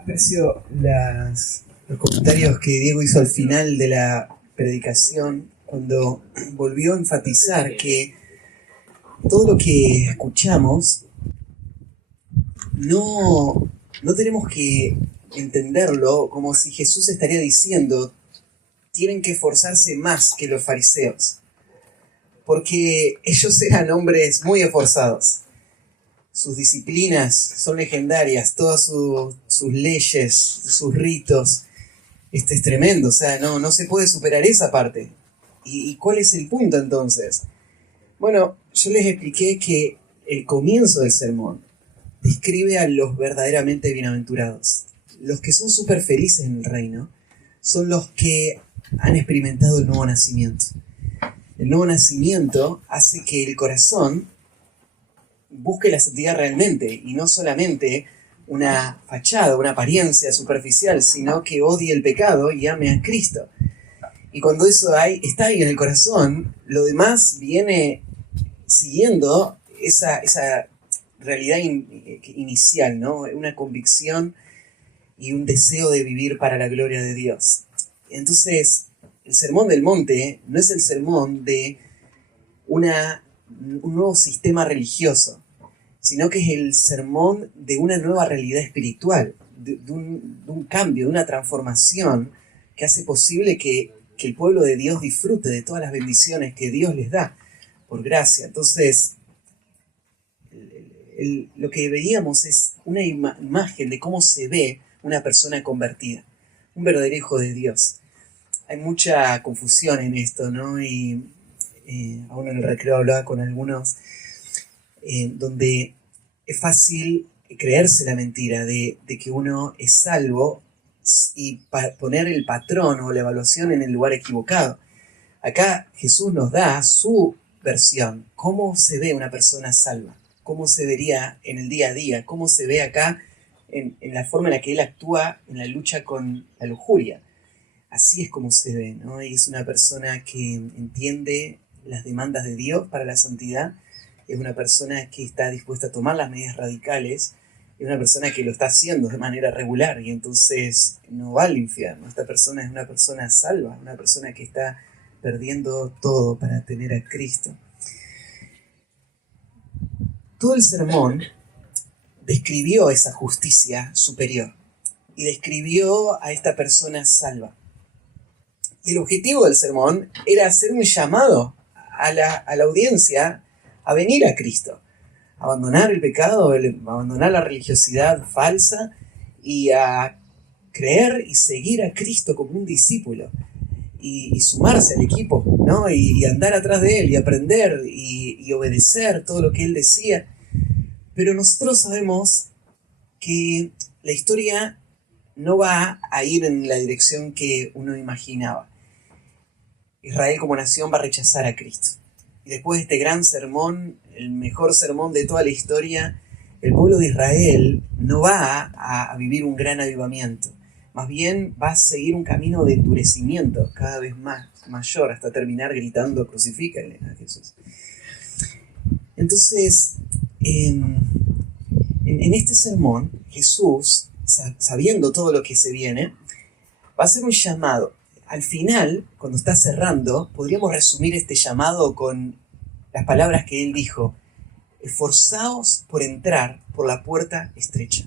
Aprecio los comentarios que Diego hizo al final de la predicación, cuando volvió a enfatizar que todo lo que escuchamos no tenemos que entenderlo como si Jesús estaría diciendo: tienen que esforzarse más que los fariseos, porque ellos eran hombres muy esforzados. Sus disciplinas son legendarias, todas sus leyes, sus ritos. Este es tremendo, o sea, no se puede superar esa parte. ¿Y cuál es el punto entonces? Bueno, yo les expliqué que el comienzo del sermón describe a los verdaderamente bienaventurados. Los que son súper felices en el reino son los que han experimentado el nuevo nacimiento. El nuevo nacimiento hace que el corazón busque la santidad realmente, y no solamente una fachada, una apariencia superficial, sino que odie el pecado y ame a Cristo. Y cuando eso está ahí en el corazón, lo demás viene siguiendo esa realidad inicial, ¿no? Una convicción y un deseo de vivir para la gloria de Dios. Entonces, el Sermón del Monte no es el sermón de un nuevo sistema religioso, sino que es el sermón de una nueva realidad espiritual, de un cambio, de una transformación que hace posible que el pueblo de Dios disfrute de todas las bendiciones que Dios les da por gracia. Entonces, lo que veíamos es una imagen de cómo se ve una persona convertida, un verdadero hijo de Dios. Hay mucha confusión en esto, ¿no? Y aún en el recreo hablaba con algunos, donde es fácil creerse la mentira de que uno es salvo y poner el patrón o la evaluación en el lugar equivocado. Acá Jesús nos da su versión, cómo se ve una persona salva, cómo se vería en el día a día, cómo se ve acá en la forma en la que él actúa en la lucha con la lujuria. Así es como se ve, ¿no? Y es una persona que entiende las demandas de Dios para la santidad, es una persona que está dispuesta a tomar las medidas radicales, es una persona que lo está haciendo de manera regular y entonces no va al infierno. Esta persona es una persona salva, una persona que está perdiendo todo para tener a Cristo. Todo el sermón describió esa justicia superior y describió a esta persona salva. Y el objetivo del sermón era hacer un llamado a la audiencia a venir a Cristo, a abandonar el pecado, a abandonar la religiosidad falsa y a creer y seguir a Cristo como un discípulo y sumarse al equipo, ¿no? Y andar atrás de él y aprender y obedecer todo lo que él decía. Pero nosotros sabemos que la historia no va a ir en la dirección que uno imaginaba. Israel como nación va a rechazar a Cristo. Y después de este gran sermón, el mejor sermón de toda la historia, el pueblo de Israel no va a vivir un gran avivamiento. Más bien va a seguir un camino de endurecimiento cada vez más mayor, hasta terminar gritando: crucifíquenle a Jesús. Entonces, en este sermón, Jesús, sabiendo todo lo que se viene, va a hacer un llamado. Al final, cuando está cerrando, podríamos resumir este llamado con las palabras que él dijo: esforzaos por entrar por la puerta estrecha.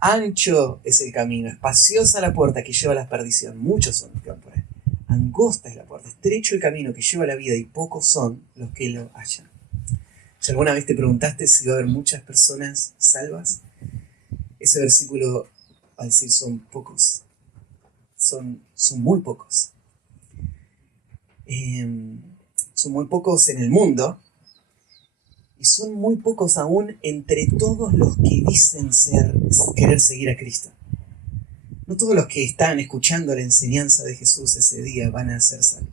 Ancho es el camino, espaciosa la puerta que lleva a la perdición. Muchos son los que van por ahí. Angosta es la puerta, estrecho el camino que lleva a la vida y pocos son los que lo hallan. Si alguna vez te preguntaste si va a haber muchas personas salvas, ese versículo va a decir: son pocos. Son muy pocos. Son muy pocos en el mundo y son muy pocos aún entre todos los que dicen querer seguir a Cristo. No todos los que están escuchando la enseñanza de Jesús ese día van a ser salvos.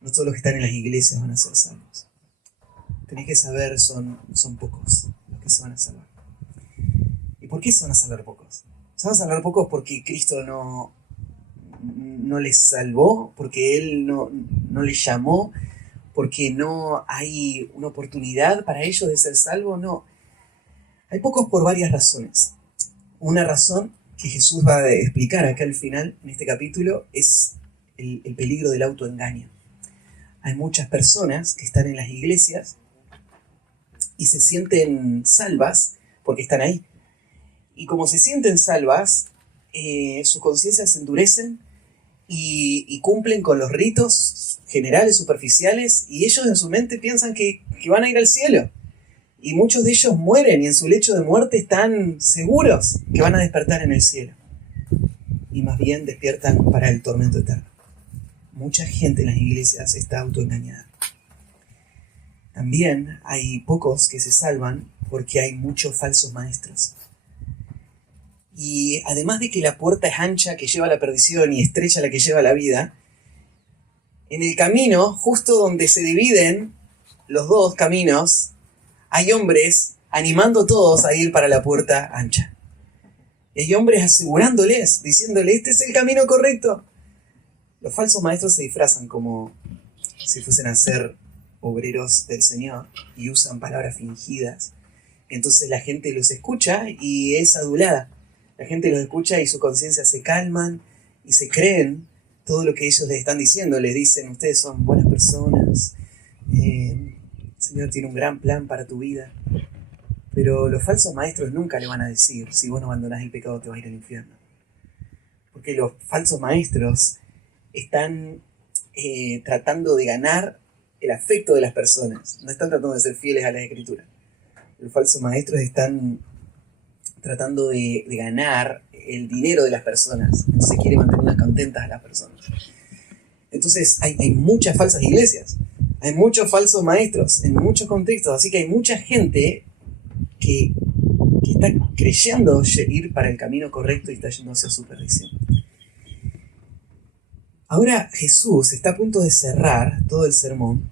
No todos los que están en las iglesias van a ser salvos. Tenés que saber, son pocos los que se van a salvar. ¿Y por qué se van a salvar pocos? Se van a salvar pocos porque Cristo no les salvó, porque Él no les llamó, porque no hay una oportunidad para ellos de ser salvos. No. Hay pocos por varias razones. Una razón que Jesús va a explicar acá al final, en este capítulo, es el peligro del autoengaño. Hay muchas personas que están en las iglesias y se sienten salvas porque están ahí. Y como se sienten salvas, sus conciencias se endurecen y cumplen con los ritos generales, superficiales, y ellos en su mente piensan que van a ir al cielo. Y muchos de ellos mueren y en su lecho de muerte están seguros que van a despertar en el cielo. Y más bien despiertan para el tormento eterno. Mucha gente en las iglesias está autoengañada. También hay pocos que se salvan porque hay muchos falsos maestros. Y además de que la puerta es ancha que lleva a la perdición y estrecha la que lleva a la vida, en el camino, justo donde se dividen los dos caminos, hay hombres animando a todos a ir para la puerta ancha. Y hay hombres asegurándoles, diciéndoles, este es el camino correcto. Los falsos maestros se disfrazan como si fuesen a ser obreros del Señor y usan palabras fingidas. Entonces la gente los escucha y es adulada. La gente los escucha y su conciencia se calman y se creen todo lo que ellos les están diciendo. Les dicen, ustedes son buenas personas, el Señor tiene un gran plan para tu vida. Pero los falsos maestros nunca le van a decir, si vos no abandonás el pecado te vas a ir al infierno. Porque los falsos maestros están tratando de ganar el afecto de las personas. No están tratando de ser fieles a las Escrituras. Los falsos maestros están tratando de ganar el dinero de las personas. Se quiere mantenerlas contentas a las personas. Entonces hay muchas falsas iglesias. Hay muchos falsos maestros en muchos contextos. Así que hay mucha gente que está creyendo ir para el camino correcto y está yendo hacia su perdición. Ahora Jesús está a punto de cerrar todo el sermón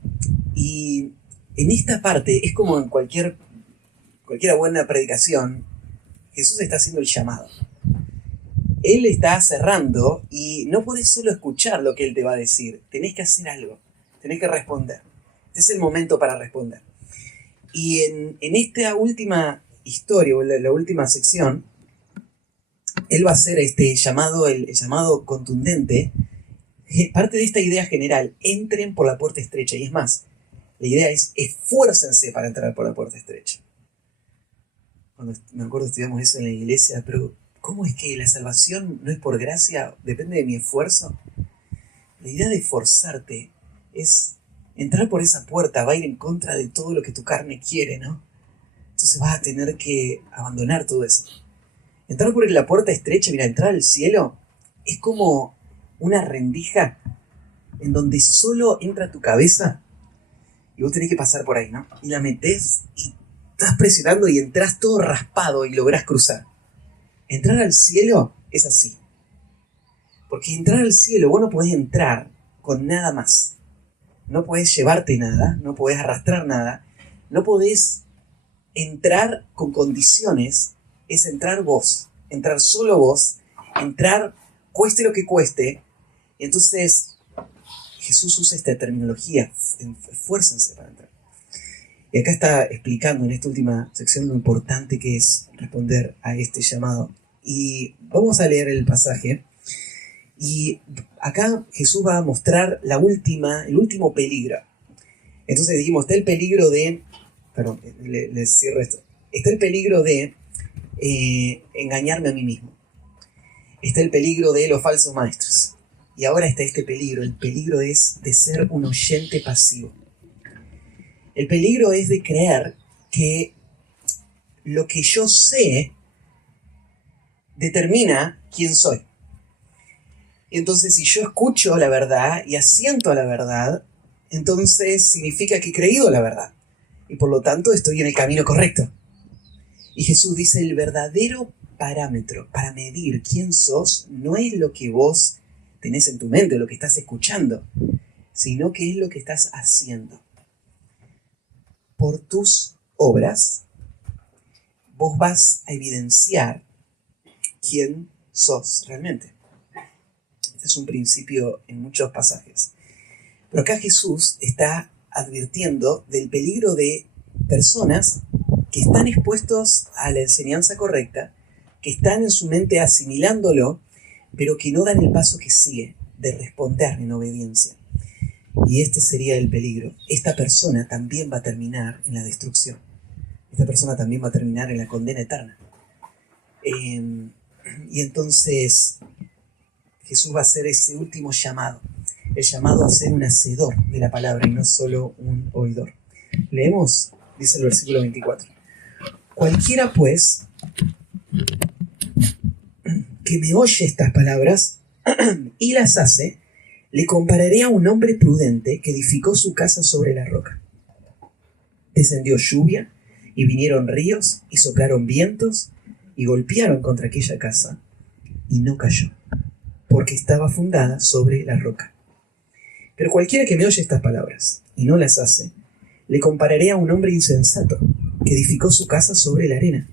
y en esta parte es como en cualquier buena predicación, Jesús está haciendo el llamado. Él está cerrando y no podés solo escuchar lo que Él te va a decir, tenés que hacer algo, tenés que responder. Este es el momento para responder. Y en esta última historia, o la última sección, Él va a hacer este llamado, el llamado contundente. Parte de esta idea general, entren por la puerta estrecha. Y es más, la idea es, esfuércense para entrar por la puerta estrecha. Cuando me acuerdo estudiamos eso en la iglesia, pero ¿cómo es que la salvación no es por gracia? ¿Depende de mi esfuerzo? La idea de esforzarte es entrar por esa puerta, va a ir en contra de todo lo que tu carne quiere, ¿no? Entonces vas a tener que abandonar todo eso. Entrar por la puerta estrecha, mira, entrar al cielo es como una rendija en donde solo entra tu cabeza y vos tenés que pasar por ahí, ¿no? Y la metés y estás presionando y entras todo raspado y lográs cruzar. Entrar al cielo es así. Porque entrar al cielo, vos no podés entrar con nada más. No podés llevarte nada, no podés arrastrar nada, no podés entrar con condiciones, es entrar vos, entrar solo vos, entrar cueste lo que cueste. Y entonces Jesús usa esta terminología, esfuércense para entrar. Y acá está explicando en esta última sección lo importante que es responder a este llamado. Y vamos a leer el pasaje. Y acá Jesús va a mostrar el último peligro. Entonces dijimos, está el peligro de... Perdón, les cierro esto. Está el peligro de engañarme a mí mismo. Está el peligro de los falsos maestros. Y ahora está este peligro. El peligro es de ser un oyente pasivo. El peligro es de creer que lo que yo sé determina quién soy. Y entonces si yo escucho la verdad y asiento a la verdad, entonces significa que he creído la verdad. Y por lo tanto estoy en el camino correcto. Y Jesús dice, el verdadero parámetro para medir quién sos no es lo que vos tenés en tu mente, lo que estás escuchando, sino que es lo que estás haciendo. Por tus obras, vos vas a evidenciar quién sos realmente. Este es un principio en muchos pasajes. Pero acá Jesús está advirtiendo del peligro de personas que están expuestos a la enseñanza correcta, que están en su mente asimilándolo, pero que no dan el paso que sigue de responder en obediencia. Y este sería el peligro. Esta persona también va a terminar en la destrucción. Esta persona también va a terminar en la condena eterna. Y entonces Jesús va a hacer ese último llamado, el llamado a ser un hacedor de la palabra y no solo un oidor. Leemos, dice el versículo 24. Cualquiera pues que me oye estas palabras y las hace, le compararé a un hombre prudente que edificó su casa sobre la roca. Descendió lluvia, y vinieron ríos, y soplaron vientos, y golpearon contra aquella casa, y no cayó, porque estaba fundada sobre la roca. Pero cualquiera que me oye estas palabras, y no las hace, le compararé a un hombre insensato, que edificó su casa sobre la arena.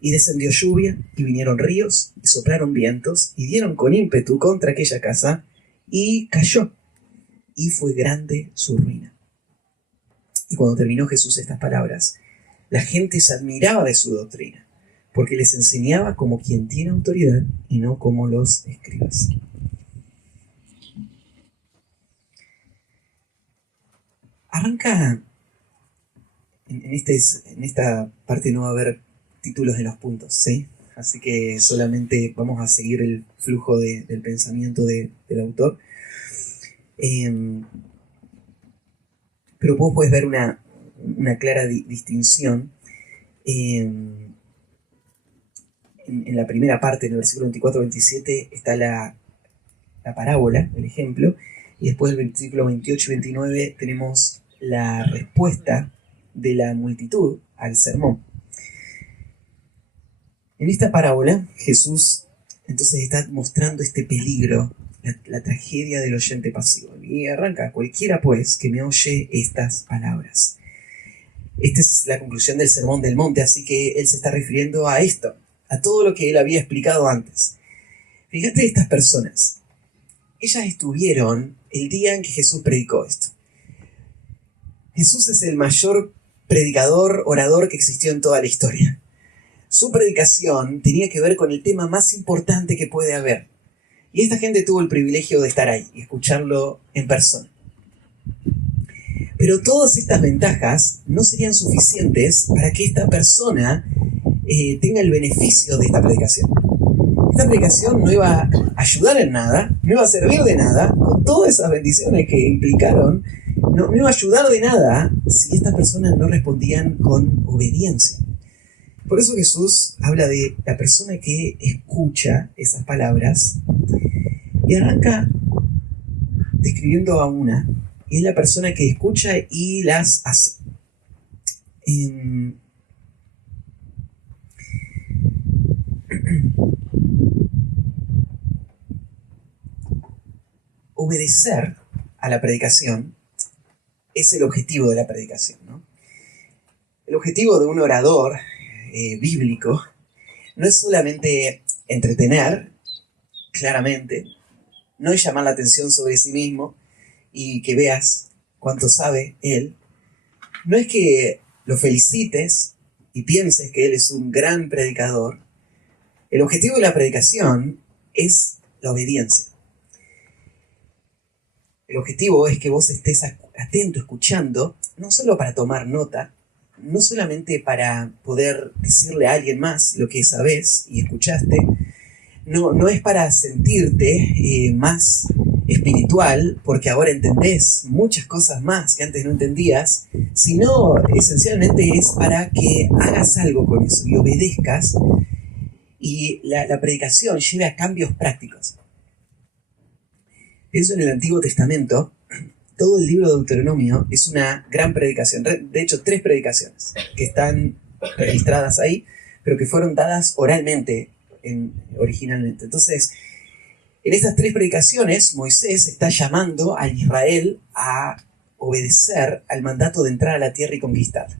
Y descendió lluvia, y vinieron ríos, y soplaron vientos, y dieron con ímpetu contra aquella casa, y cayó, y fue grande su ruina. Y cuando terminó Jesús estas palabras, la gente se admiraba de su doctrina, porque les enseñaba como quien tiene autoridad y no como los escribas. Arranca, en esta parte no va a haber títulos en los puntos, ¿sí? Así que solamente vamos a seguir el flujo del pensamiento del autor. Pero vos podés ver una clara distinción en la primera parte, en el versículo 24-27, está la parábola, el ejemplo, y después del versículo 28 y 29 tenemos la respuesta de la multitud al sermón. En esta parábola, Jesús entonces está mostrando este peligro, la tragedia del oyente pasivo. Y arranca: cualquiera pues que me oye estas palabras. Esta es la conclusión del Sermón del Monte, así que él se está refiriendo a esto, a todo lo que él había explicado antes. Fíjate, estas personas, ellas estuvieron el día en que Jesús predicó esto. Jesús es el mayor predicador, orador que existió en toda la historia. Su predicación tenía que ver con el tema más importante que puede haber. Y esta gente tuvo el privilegio de estar ahí y escucharlo en persona. Pero todas estas ventajas no serían suficientes para que esta persona tenga el beneficio de esta predicación. Esta predicación no iba a ayudar en nada, no iba a servir de nada, con todas esas bendiciones que implicaron, no iba a ayudar de nada si estas personas no respondían con obediencia. Por eso Jesús habla de la persona que escucha esas palabras y arranca describiendo a una, y es la persona que escucha y las hace. Obedecer a la predicación es el objetivo de la predicación, ¿no? El objetivo de un orador bíblico no es solamente entretener, claramente, no es llamar la atención sobre sí mismo y que veas cuánto sabe él, no es que lo felicites y pienses que él es un gran predicador. El objetivo de la predicación es la obediencia. El objetivo es que vos estés atento, escuchando, no solo para tomar nota, no solamente para poder decirle a alguien más lo que sabés y escuchaste, no es para sentirte más espiritual, porque ahora entendés muchas cosas más que antes no entendías, sino esencialmente es para que hagas algo con eso y obedezcas y la predicación lleve a cambios prácticos. Pienso en el Antiguo Testamento. Todo el libro de Deuteronomio es una gran predicación. De hecho, 3 predicaciones que están registradas ahí, pero que fueron dadas oralmente originalmente. Entonces, en estas 3 predicaciones, Moisés está llamando a Israel a obedecer al mandato de entrar a la tierra y conquistarla,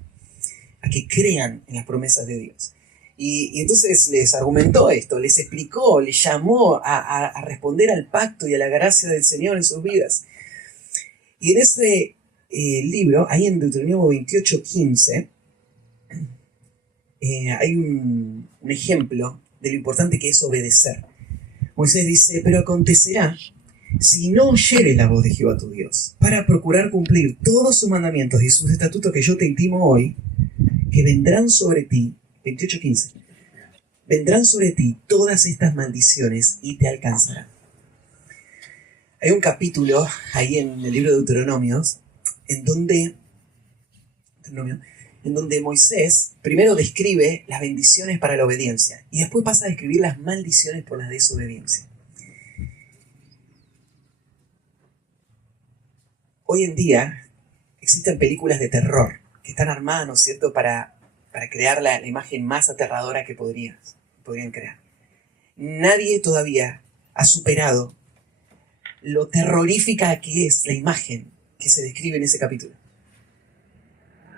a que crean en las promesas de Dios. Y entonces les argumentó esto, les explicó, les llamó a responder al pacto y a la gracia del Señor en sus vidas. Y en ese libro, ahí en Deuteronomio 28:15, hay un ejemplo de lo importante que es obedecer. Moisés dice, pero acontecerá, si no oyeres la voz de Jehová tu Dios, para procurar cumplir todos sus mandamientos y sus estatutos que yo te intimo hoy, que vendrán sobre ti, 28:15, vendrán sobre ti todas estas maldiciones y te alcanzarán. Hay un capítulo ahí en el libro de Deuteronomios en donde Moisés primero describe las bendiciones para la obediencia y después pasa a describir las maldiciones por la desobediencia. Hoy en día existen películas de terror que están armadas, ¿no es cierto?, para crear la imagen más aterradora que podrían crear. Nadie todavía ha superado lo terrorífica que es la imagen que se describe en ese capítulo.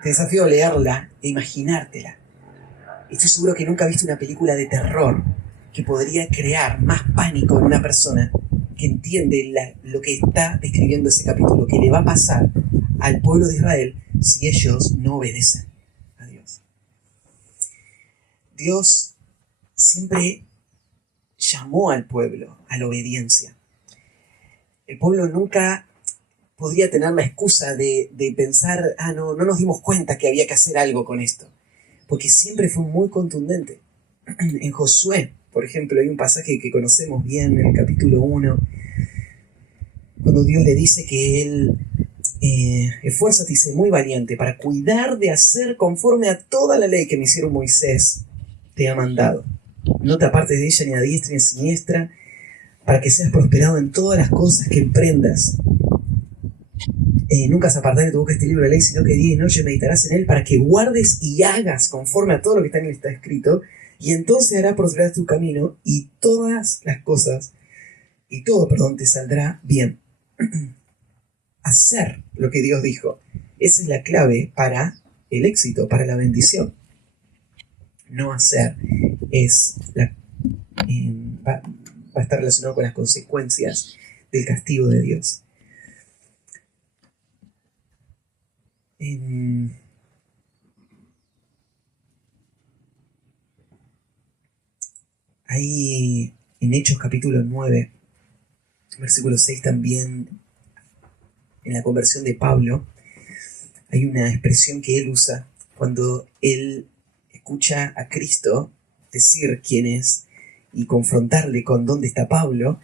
Te desafío a leerla e imaginártela. Estoy seguro que nunca viste una película de terror que podría crear más pánico en una persona que entiende lo que está describiendo ese capítulo, que le va a pasar al pueblo de Israel si ellos no obedecen a Dios. Dios siempre llamó al pueblo a la obediencia. El pueblo nunca podría tener la excusa de pensar, no nos dimos cuenta que había que hacer algo con esto, porque siempre fue muy contundente. En Josué, por ejemplo, hay un pasaje que conocemos bien en el capítulo 1, cuando Dios le dice que él, esfuérzate y sé muy valiente para cuidar de hacer conforme a toda la ley que me hicieron Moisés, te ha mandado. No te apartes de ella ni a diestra ni a siniestra, para que seas prosperado en todas las cosas que emprendas. Nunca se apartará de tu boca este libro de la ley, sino que día y noche meditarás en él, para que guardes y hagas conforme a todo lo que está escrito, y entonces hará prosperar tu camino, y todas las cosas, y todo, te saldrá bien. Hacer lo que Dios dijo, esa es la clave para el éxito, para la bendición. No hacer va a estar relacionado con las consecuencias del castigo de Dios. Ahí en Hechos capítulo 9, versículo 6 también, en la conversión de Pablo, hay una expresión que él usa cuando él escucha a Cristo decir quién es y confrontarle con dónde está Pablo.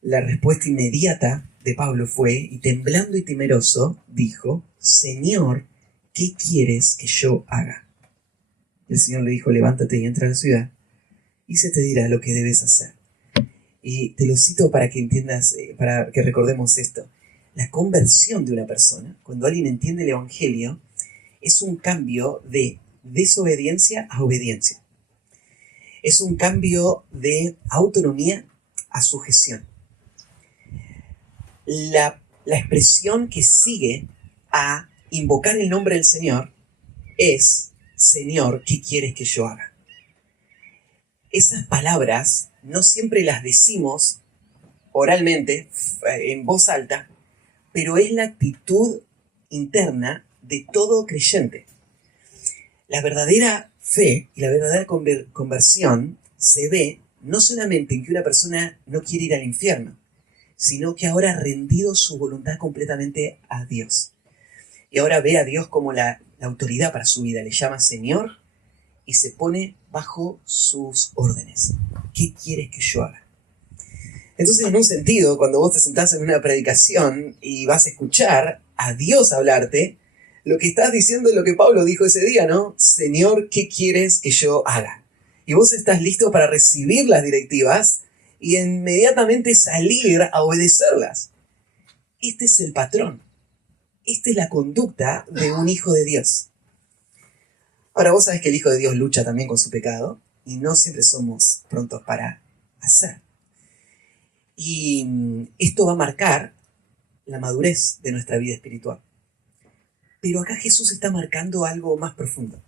La respuesta inmediata de Pablo fue, y temblando y temeroso, dijo, Señor, ¿qué quieres que yo haga? El Señor le dijo, levántate y entra a la ciudad, y se te dirá lo que debes hacer. Y te lo cito para que entiendas, para que recordemos esto. La conversión de una persona, cuando alguien entiende el Evangelio, es un cambio de desobediencia a obediencia. Es un cambio de autonomía a sujeción. La expresión que sigue a invocar el nombre del Señor es, Señor, ¿qué quieres que yo haga? Esas palabras no siempre las decimos oralmente, en voz alta, pero es la actitud interna de todo creyente. La verdadera fe y la verdadera conversión se ve no solamente en que una persona no quiere ir al infierno, sino que ahora ha rendido su voluntad completamente a Dios. Y ahora ve a Dios como la autoridad para su vida. Le llama Señor y se pone bajo sus órdenes. ¿Qué quieres que yo haga? Entonces, en un sentido, cuando vos te sentás en una predicación y vas a escuchar a Dios hablarte, lo que estás diciendo es lo que Pablo dijo ese día, ¿no? Señor, ¿qué quieres que yo haga? Y vos estás listo para recibir las directivas y inmediatamente salir a obedecerlas. Este es el patrón. Esta es la conducta de un hijo de Dios. Ahora, vos sabés que el hijo de Dios lucha también con su pecado y no siempre somos prontos para hacer. Y esto va a marcar la madurez de nuestra vida espiritual. Pero acá Jesús está marcando algo más profundo.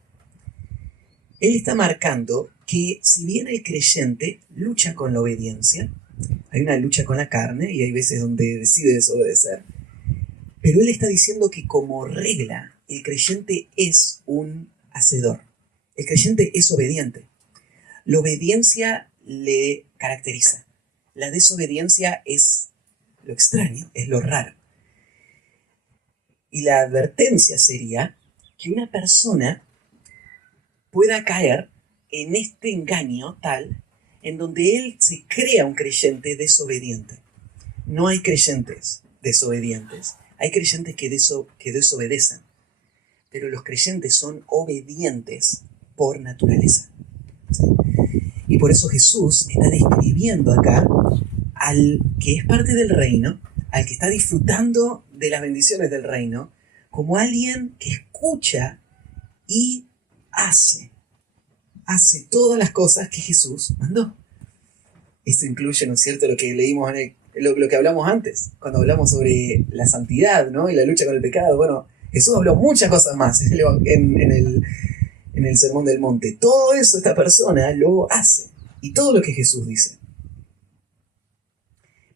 Él está marcando que si bien el creyente lucha con la obediencia, hay una lucha con la carne y hay veces donde decide desobedecer, pero él está diciendo que como regla el creyente es un hacedor. El creyente es obediente. La obediencia le caracteriza. La desobediencia es lo extraño, es lo raro. Y la advertencia sería que una persona pueda caer en este engaño tal en donde él se crea un creyente desobediente. No hay creyentes desobedientes, hay creyentes que desobedecen, pero los creyentes son obedientes por naturaleza. ¿Sí? Y por eso Jesús está describiendo acá al que es parte del reino, al que está disfrutando de las bendiciones del reino, como alguien que escucha y hace todas las cosas que Jesús mandó. Esto incluye, ¿no es cierto?, lo que leímos lo que hablamos antes, cuando hablamos sobre la santidad, ¿no?, y la lucha con el pecado. Bueno, Jesús habló muchas cosas más en el Sermón del Monte. Todo eso esta persona lo hace, y todo lo que Jesús dice.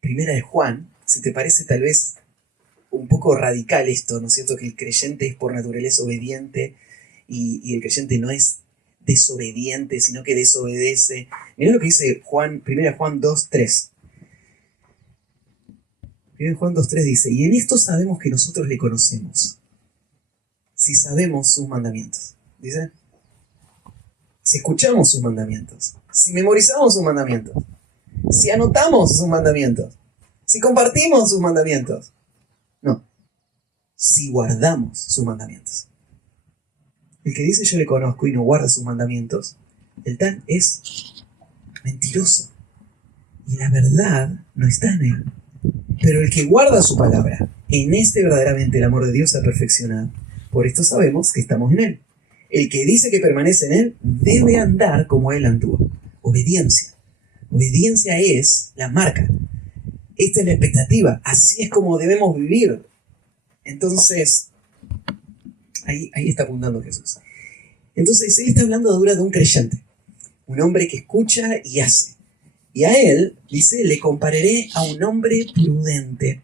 Primera de Juan, si te parece tal vez un poco radical esto, ¿no es cierto?, que el creyente es por naturaleza obediente y el creyente no es desobediente, sino que desobedece. Mirá lo que dice Juan, 1 Juan 2:3. 1 Juan 2:3 dice: y en esto sabemos que nosotros le conocemos, si sabemos sus mandamientos. Dice: si escuchamos sus mandamientos, si memorizamos sus mandamientos, si anotamos sus mandamientos, si compartimos sus mandamientos. No, si guardamos sus mandamientos. El que dice yo le conozco y no guarda sus mandamientos, el tal es mentiroso, y la verdad no está en él. Pero el que guarda su palabra, en este verdaderamente el amor de Dios se ha perfeccionado. Por esto sabemos que estamos en él. El que dice que permanece en él debe andar como él anduvo. Obediencia. Obediencia es la marca. Esta es la expectativa. Así es como debemos vivir. Entonces, ahí está apuntando Jesús. Entonces, él está hablando ahora de un creyente. Un hombre que escucha y hace. Y a él, dice, le compararé a un hombre prudente.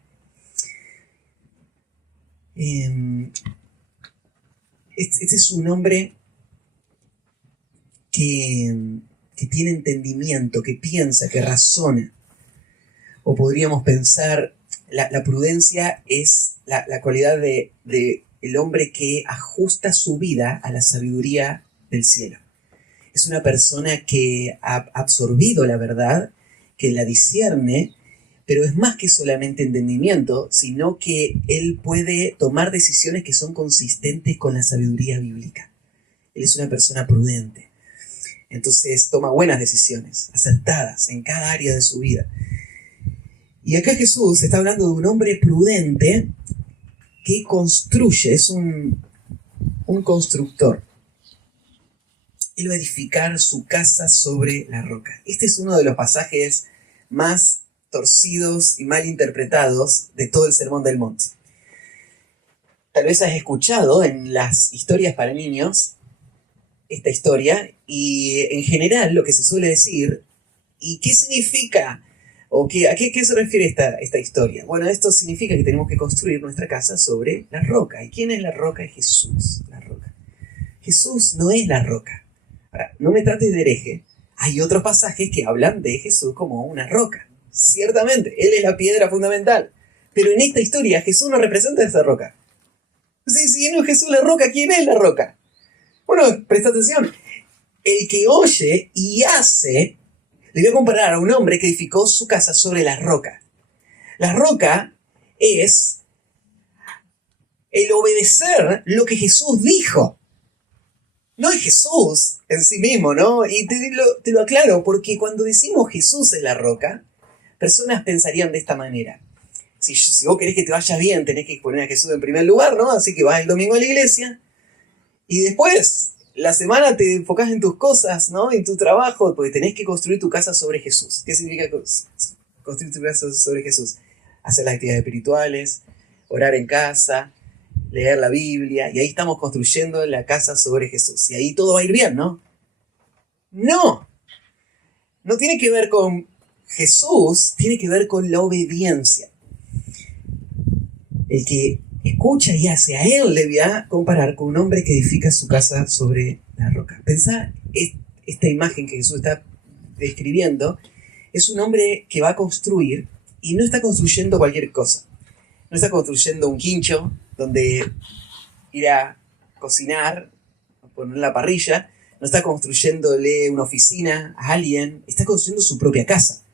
Este es un hombre que tiene entendimiento, que piensa, que razona. O podríamos pensar, la prudencia es la cualidad de el hombre que ajusta su vida a la sabiduría del cielo. Es una persona que ha absorbido la verdad, que la discierne, pero es más que solamente entendimiento, sino que él puede tomar decisiones que son consistentes con la sabiduría bíblica. Él es una persona prudente. Entonces toma buenas decisiones, acertadas en cada área de su vida. Y acá Jesús está hablando de un hombre prudente que construye, es un constructor. Él va a edificar su casa sobre la roca. Este es uno de los pasajes más torcidos y mal interpretados de todo el Sermón del Monte. Tal vez has escuchado en las historias para niños esta historia, y en general lo que se suele decir, ¿y qué significa? ¿O a qué se refiere esta historia? Bueno, esto significa que tenemos que construir nuestra casa sobre la roca. ¿Y quién es la roca? Es Jesús, la roca. Jesús no es la roca. Ahora, no me trates de hereje. Hay otros pasajes que hablan de Jesús como una roca. Ciertamente, Él es la piedra fundamental. Pero en esta historia Jesús no representa esa roca. Si no es Jesús la roca, ¿quién es la roca? Bueno, presta atención. El que oye y hace, le voy a comparar a un hombre que edificó su casa sobre la roca. La roca es el obedecer lo que Jesús dijo. No es Jesús en sí mismo, ¿no? Y te lo aclaro, porque cuando decimos Jesús es la roca, personas pensarían de esta manera. Si vos querés que te vaya bien, tenés que poner a Jesús en primer lugar, ¿no? Así que vas el domingo a la iglesia y después la semana te enfocás en tus cosas, ¿no? En tu trabajo, porque tenés que construir tu casa sobre Jesús. ¿Qué significa construir tu casa sobre Jesús? Hacer las actividades espirituales, orar en casa, leer la Biblia, y ahí estamos construyendo la casa sobre Jesús. Y ahí todo va a ir bien, ¿no? No tiene que ver con Jesús, tiene que ver con la obediencia. El que escucha y hace, a él le voy a comparar con un hombre que edifica su casa sobre la roca. Pensá esta imagen que Jesús está describiendo, es un hombre que va a construir y no está construyendo cualquier cosa. No está construyendo un quincho donde ir a cocinar, a poner la parrilla. No está construyéndole una oficina a alguien. Está construyendo su propia casa.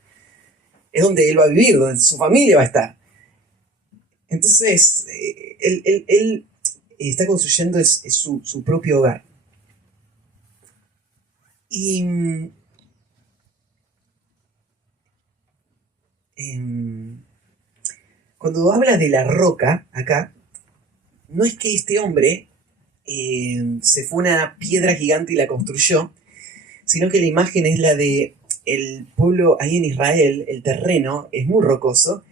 Es donde él va a vivir, donde su familia va a estar. Entonces, él está construyendo su propio hogar. Y cuando habla de la roca, acá, no es que este hombre se fue una piedra gigante y la construyó, sino que la imagen es la de el pueblo ahí en Israel. El terreno es muy rocoso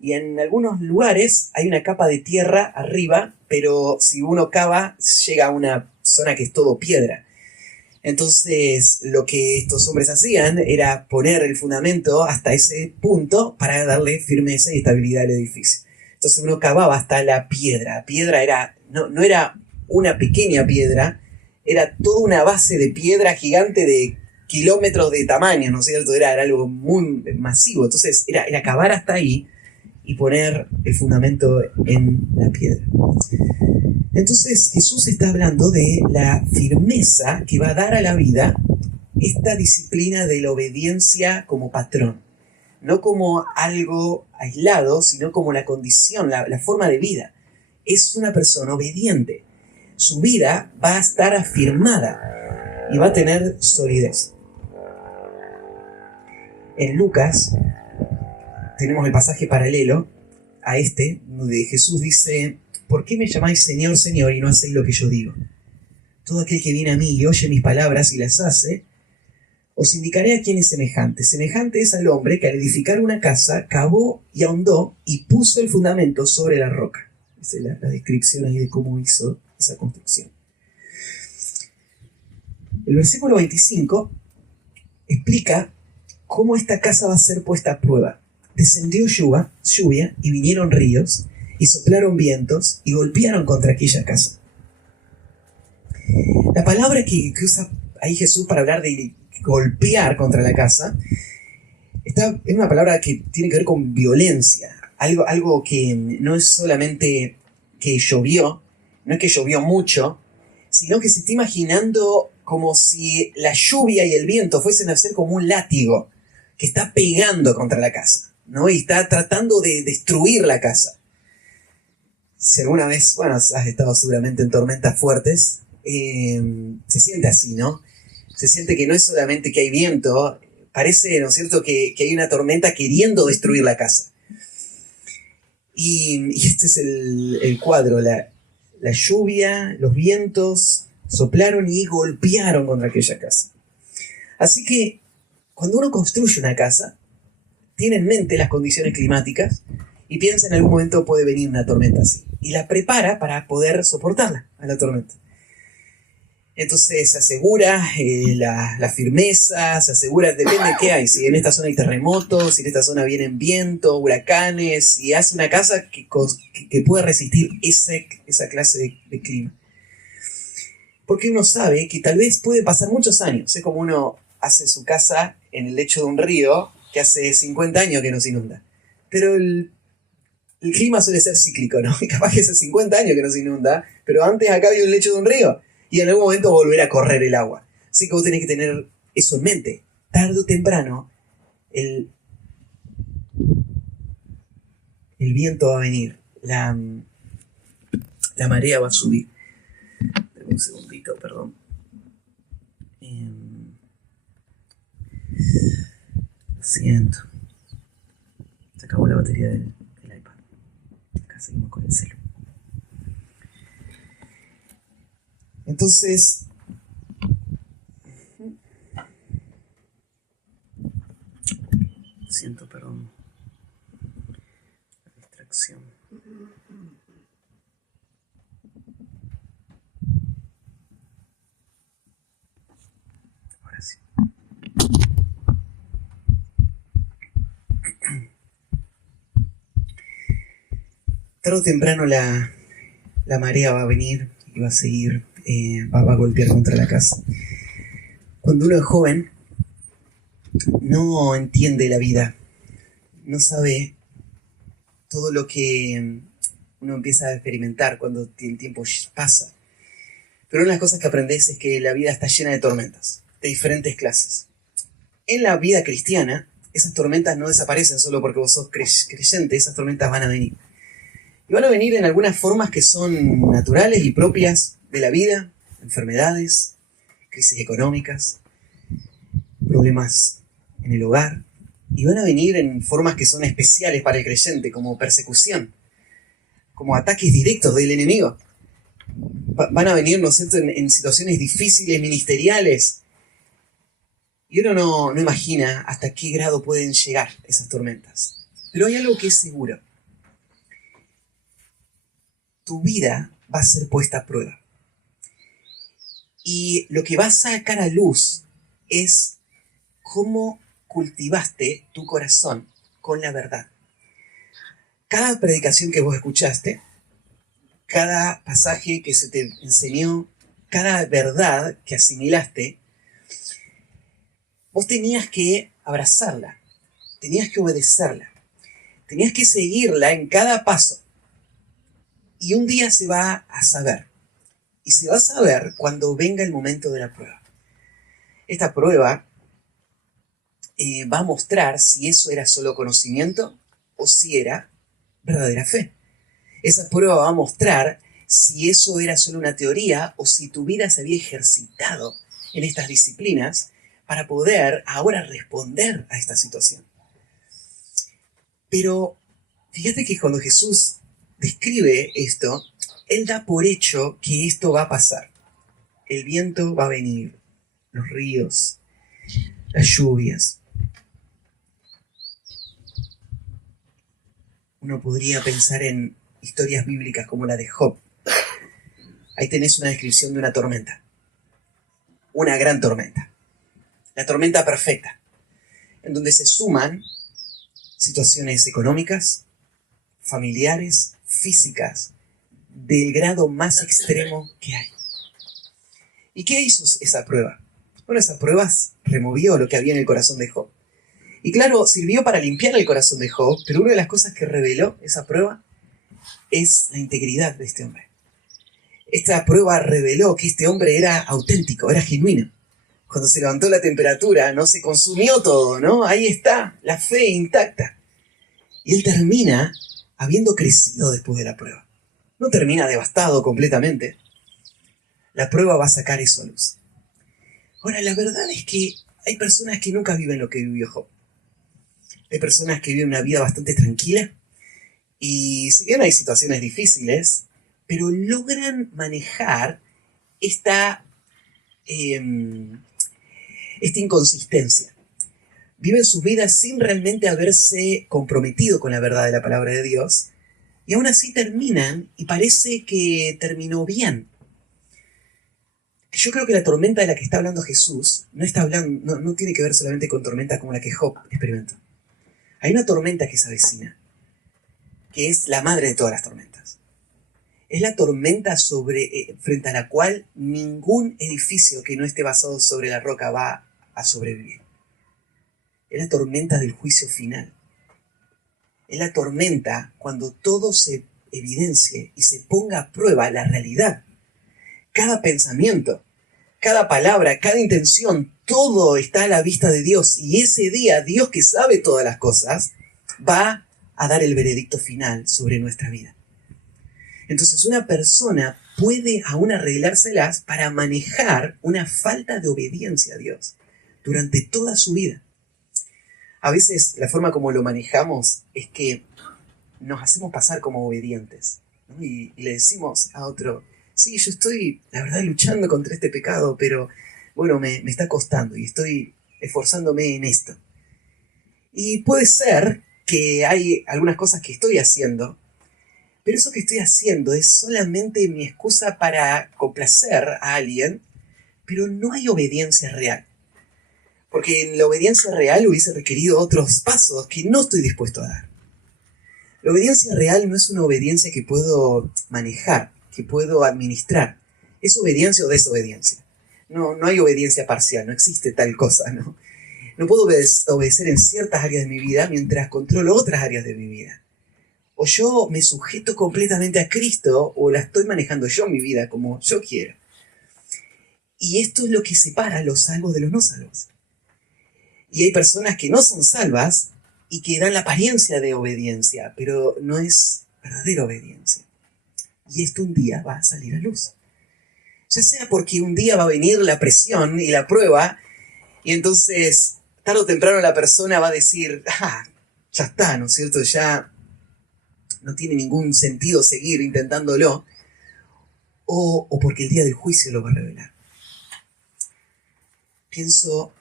y en algunos lugares hay una capa de tierra arriba, pero si uno cava llega a una zona que es todo piedra. Entonces lo que estos hombres hacían era poner el fundamento hasta ese punto para darle firmeza y estabilidad al edificio. Entonces uno cavaba hasta la piedra. La piedra era, no era una pequeña piedra, era toda una base de piedra gigante de kilómetros de tamaño, ¿no es cierto? Era algo muy masivo. Entonces era cavar hasta ahí y poner el fundamento en la piedra. Entonces Jesús está hablando de la firmeza que va a dar a la vida esta disciplina de la obediencia como patrón. No como algo aislado, sino como la condición, la forma de vida. Es una persona obediente. Su vida va a estar afirmada y va a tener solidez. En Lucas tenemos el pasaje paralelo a este, donde Jesús dice: ¿por qué me llamáis Señor, Señor, y no hacéis lo que yo digo? Todo aquel que viene a mí y oye mis palabras y las hace, os indicaré a quién es semejante. Semejante es al hombre que al edificar una casa cavó y ahondó y puso el fundamento sobre la roca. Esa es la descripción ahí de cómo hizo esa construcción. El versículo 25 explica cómo esta casa va a ser puesta a prueba. Descendió lluvia y vinieron ríos y soplaron vientos y golpearon contra aquella casa. La palabra que usa ahí Jesús para hablar de golpear contra la casa es una palabra que tiene que ver con violencia. Algo que no es solamente que llovió, no es que llovió mucho, sino que se está imaginando como si la lluvia y el viento fuesen a ser como un látigo que está pegando contra la casa, ¿no? Y está tratando de destruir la casa. Si alguna vez, has estado seguramente en tormentas fuertes, se siente así, ¿no? Se siente que no es solamente que hay viento, parece, ¿no es cierto?, que hay una tormenta queriendo destruir la casa. Y este es el cuadro. La lluvia, los vientos soplaron y golpearon contra aquella casa. Así que cuando uno construye una casa, tiene en mente las condiciones climáticas y piensa en algún momento puede venir una tormenta así. Y la prepara para poder soportarla a la tormenta. Entonces se asegura la firmeza, se asegura, depende de qué hay, si en esta zona hay terremotos, si en esta zona vienen vientos, huracanes, y hace una casa que pueda resistir esa clase de clima. Porque uno sabe que tal vez puede pasar muchos años, es como uno hace su casa en el lecho de un río que hace 50 años que no se inunda. Pero el clima suele ser cíclico, ¿no? Y capaz que hace 50 años que no se inunda, pero antes acá había un lecho de un río. Y en algún momento volverá a correr el agua. Así que vos tenés que tener eso en mente. Tarde o temprano, el viento va a venir. La marea va a subir. Un segundito, perdón. Lo siento. Se acabó la batería del iPad. Acá seguimos con el celular. Entonces, siento, perdón, la distracción. Ahora sí. Tarde o temprano la marea va a venir y va a seguir, va a golpear contra la casa. Cuando uno es joven, no entiende la vida, no sabe todo lo que uno empieza a experimentar cuando el tiempo pasa. Pero una de las cosas que aprendes es que la vida está llena de tormentas, de diferentes clases. En la vida cristiana, esas tormentas no desaparecen solo porque vos sos creyente, esas tormentas van a venir. Y van a venir en algunas formas que son naturales y propias de la vida, enfermedades, crisis económicas, problemas en el hogar, y van a venir en formas que son especiales para el creyente, como persecución, como ataques directos del enemigo. Van a venir, ¿no es cierto?, en situaciones difíciles, ministeriales. Y uno no imagina hasta qué grado pueden llegar esas tormentas. Pero hay algo que es seguro. Tu vida va a ser puesta a prueba. Y lo que va a sacar a luz es cómo cultivaste tu corazón con la verdad. Cada predicación que vos escuchaste, cada pasaje que se te enseñó, cada verdad que asimilaste, vos tenías que abrazarla, tenías que obedecerla, tenías que seguirla en cada paso. Y un día se va a saber. Y se va a saber cuando venga el momento de la prueba. Esta prueba va a mostrar si eso era solo conocimiento o si era verdadera fe. Esa prueba va a mostrar si eso era solo una teoría o si tu vida se había ejercitado en estas disciplinas para poder ahora responder a esta situación. Pero fíjate que cuando Jesús describe esto, Él da por hecho que esto va a pasar. El viento va a venir, los ríos, las lluvias. Uno podría pensar en historias bíblicas como la de Job. Ahí tenés una descripción de una tormenta. Una gran tormenta. La tormenta perfecta, en donde se suman situaciones económicas, familiares, físicas, del grado más extremo que hay. ¿Y qué hizo esa prueba? Bueno, esa prueba removió lo que había en el corazón de Job. Y claro, sirvió para limpiar el corazón de Job, pero una de las cosas que reveló esa prueba es la integridad de este hombre. Esta prueba reveló que este hombre era auténtico, era genuino. Cuando se levantó la temperatura, no se consumió todo, ¿no? Ahí está, la fe intacta. Y él termina habiendo crecido después de la prueba. No termina devastado completamente. La prueba va a sacar eso a luz. Ahora, la verdad es que hay personas que nunca viven lo que vivió Job. Hay personas que viven una vida bastante tranquila y si bien hay situaciones difíciles, pero logran manejar esta inconsistencia. Viven sus vidas sin realmente haberse comprometido con la verdad de la palabra de Dios y aún así terminan y parece que terminó bien. Yo creo que la tormenta de la que está hablando Jesús no tiene que ver solamente con tormentas como la que Job experimentó. Hay una tormenta que se avecina, que es la madre de todas las tormentas. Es la tormenta frente a la cual ningún edificio que no esté basado sobre la roca va a sobrevivir. Es la tormenta del juicio final. Es la tormenta cuando todo se evidencie y se ponga a prueba la realidad. Cada pensamiento, cada palabra, cada intención, todo está a la vista de Dios. Y ese día, Dios que sabe todas las cosas, va a dar el veredicto final sobre nuestra vida. Entonces una persona puede aún arreglárselas para manejar una falta de obediencia a Dios durante toda su vida. A veces la forma como lo manejamos es que nos hacemos pasar como obedientes, ¿no? Y le decimos a otro, sí, yo estoy, la verdad, luchando contra este pecado, pero bueno, me está costando y estoy esforzándome en esto. Y puede ser que hay algunas cosas que estoy haciendo, pero eso que estoy haciendo es solamente mi excusa para complacer a alguien, pero no hay obediencia real. Porque en la obediencia real hubiese requerido otros pasos que no estoy dispuesto a dar. La obediencia real no es una obediencia que puedo manejar, que puedo administrar. Es obediencia o desobediencia. no hay obediencia parcial, no existe tal cosa, ¿no? No puedo obedecer en ciertas áreas de mi vida mientras controlo otras áreas de mi vida. O yo me sujeto completamente a Cristo o la estoy manejando yo mi vida como yo quiero. Y esto es lo que separa a los salvos de los no salvos. Y hay personas que no son salvas y que dan la apariencia de obediencia, pero no es verdadera obediencia. Y esto un día va a salir a luz. Ya sea porque un día va a venir la presión y la prueba, y entonces tarde o temprano la persona va a decir, ya está, ¿no es cierto? Ya no tiene ningún sentido seguir intentándolo, o porque el día del juicio lo va a revelar. Pienso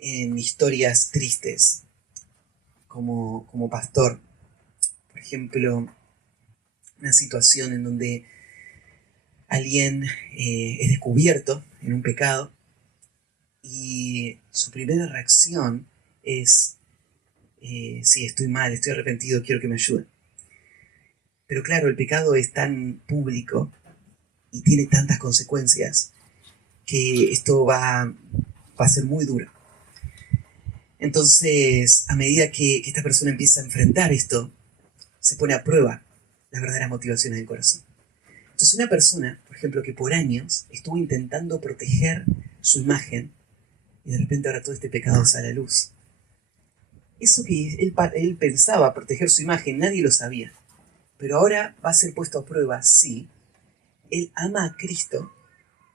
en historias tristes como pastor. Por ejemplo, una situación en donde alguien es descubierto en un pecado y su primera reacción es, sí, estoy mal, estoy arrepentido, quiero que me ayuden. Pero claro, el pecado es tan público y tiene tantas consecuencias que esto va a ser muy duro. Entonces, a medida que esta persona empieza a enfrentar esto, se pone a prueba las verdaderas motivaciones del corazón. Entonces, una persona, por ejemplo, que por años estuvo intentando proteger su imagen y de repente ahora todo este pecado sale a luz. Eso que él pensaba proteger su imagen, nadie lo sabía. Pero ahora va a ser puesto a prueba si él ama a Cristo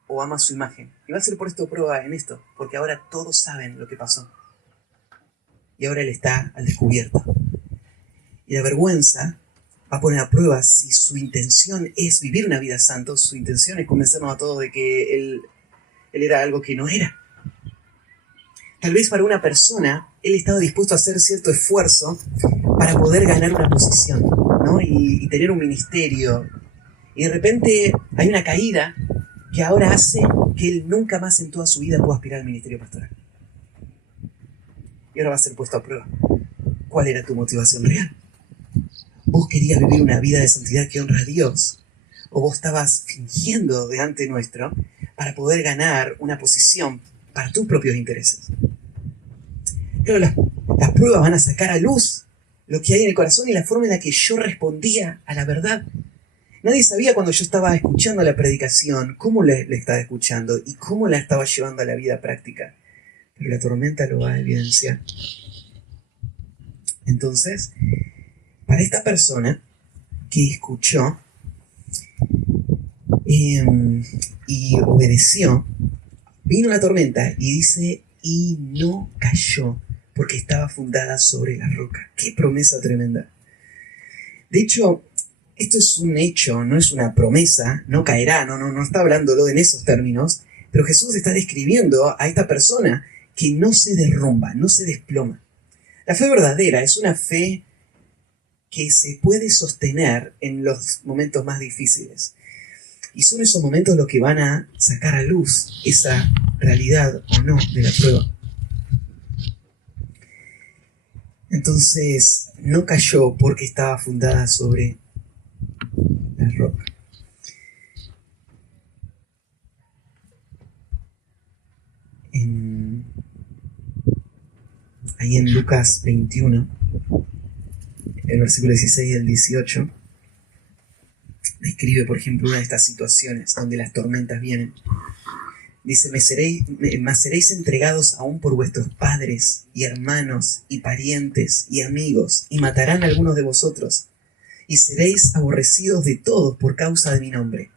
o ama su imagen. Y va a ser puesto a prueba en esto, porque ahora todos saben lo que pasó. Y ahora él está al descubierto. Y la vergüenza va a poner a prueba si su intención es vivir una vida santa, su intención es convencernos a todos de que él era algo que no era. Tal vez para una persona, él estaba dispuesto a hacer cierto esfuerzo para poder ganar una posición, ¿no? Y tener un ministerio. Y de repente hay una caída que ahora hace que él nunca más en toda su vida pueda aspirar al ministerio pastoral. Y ahora va a ser puesto a prueba. ¿Cuál era tu motivación real? ¿Vos querías vivir una vida de santidad que honra a Dios? ¿O vos estabas fingiendo delante nuestro para poder ganar una posición para tus propios intereses? Claro, las pruebas van a sacar a luz lo que hay en el corazón y la forma en la que yo respondía a la verdad. Nadie sabía cuando yo estaba escuchando la predicación cómo le estaba escuchando y cómo la estaba llevando a la vida práctica. Pero la tormenta lo va a evidenciar. Entonces, para esta persona que escuchó y obedeció, vino la tormenta y dice, y no cayó porque estaba fundada sobre la roca. ¡Qué promesa tremenda! De hecho, esto es un hecho, no es una promesa, no caerá, no está hablándolo en esos términos, pero Jesús está describiendo a esta persona que no se derrumba, no se desploma. La fe verdadera es una fe que se puede sostener en los momentos más difíciles. Y son esos momentos los que van a sacar a luz esa realidad o no de la prueba. Entonces, no cayó porque estaba fundada sobre la roca. Ahí en Lucas 21, el versículo 16 y el 18, describe, por ejemplo, una de estas situaciones donde las tormentas vienen. Dice, mas seréis entregados aún por vuestros padres y hermanos y parientes y amigos, y matarán a algunos de vosotros, y seréis aborrecidos de todos por causa de mi nombre.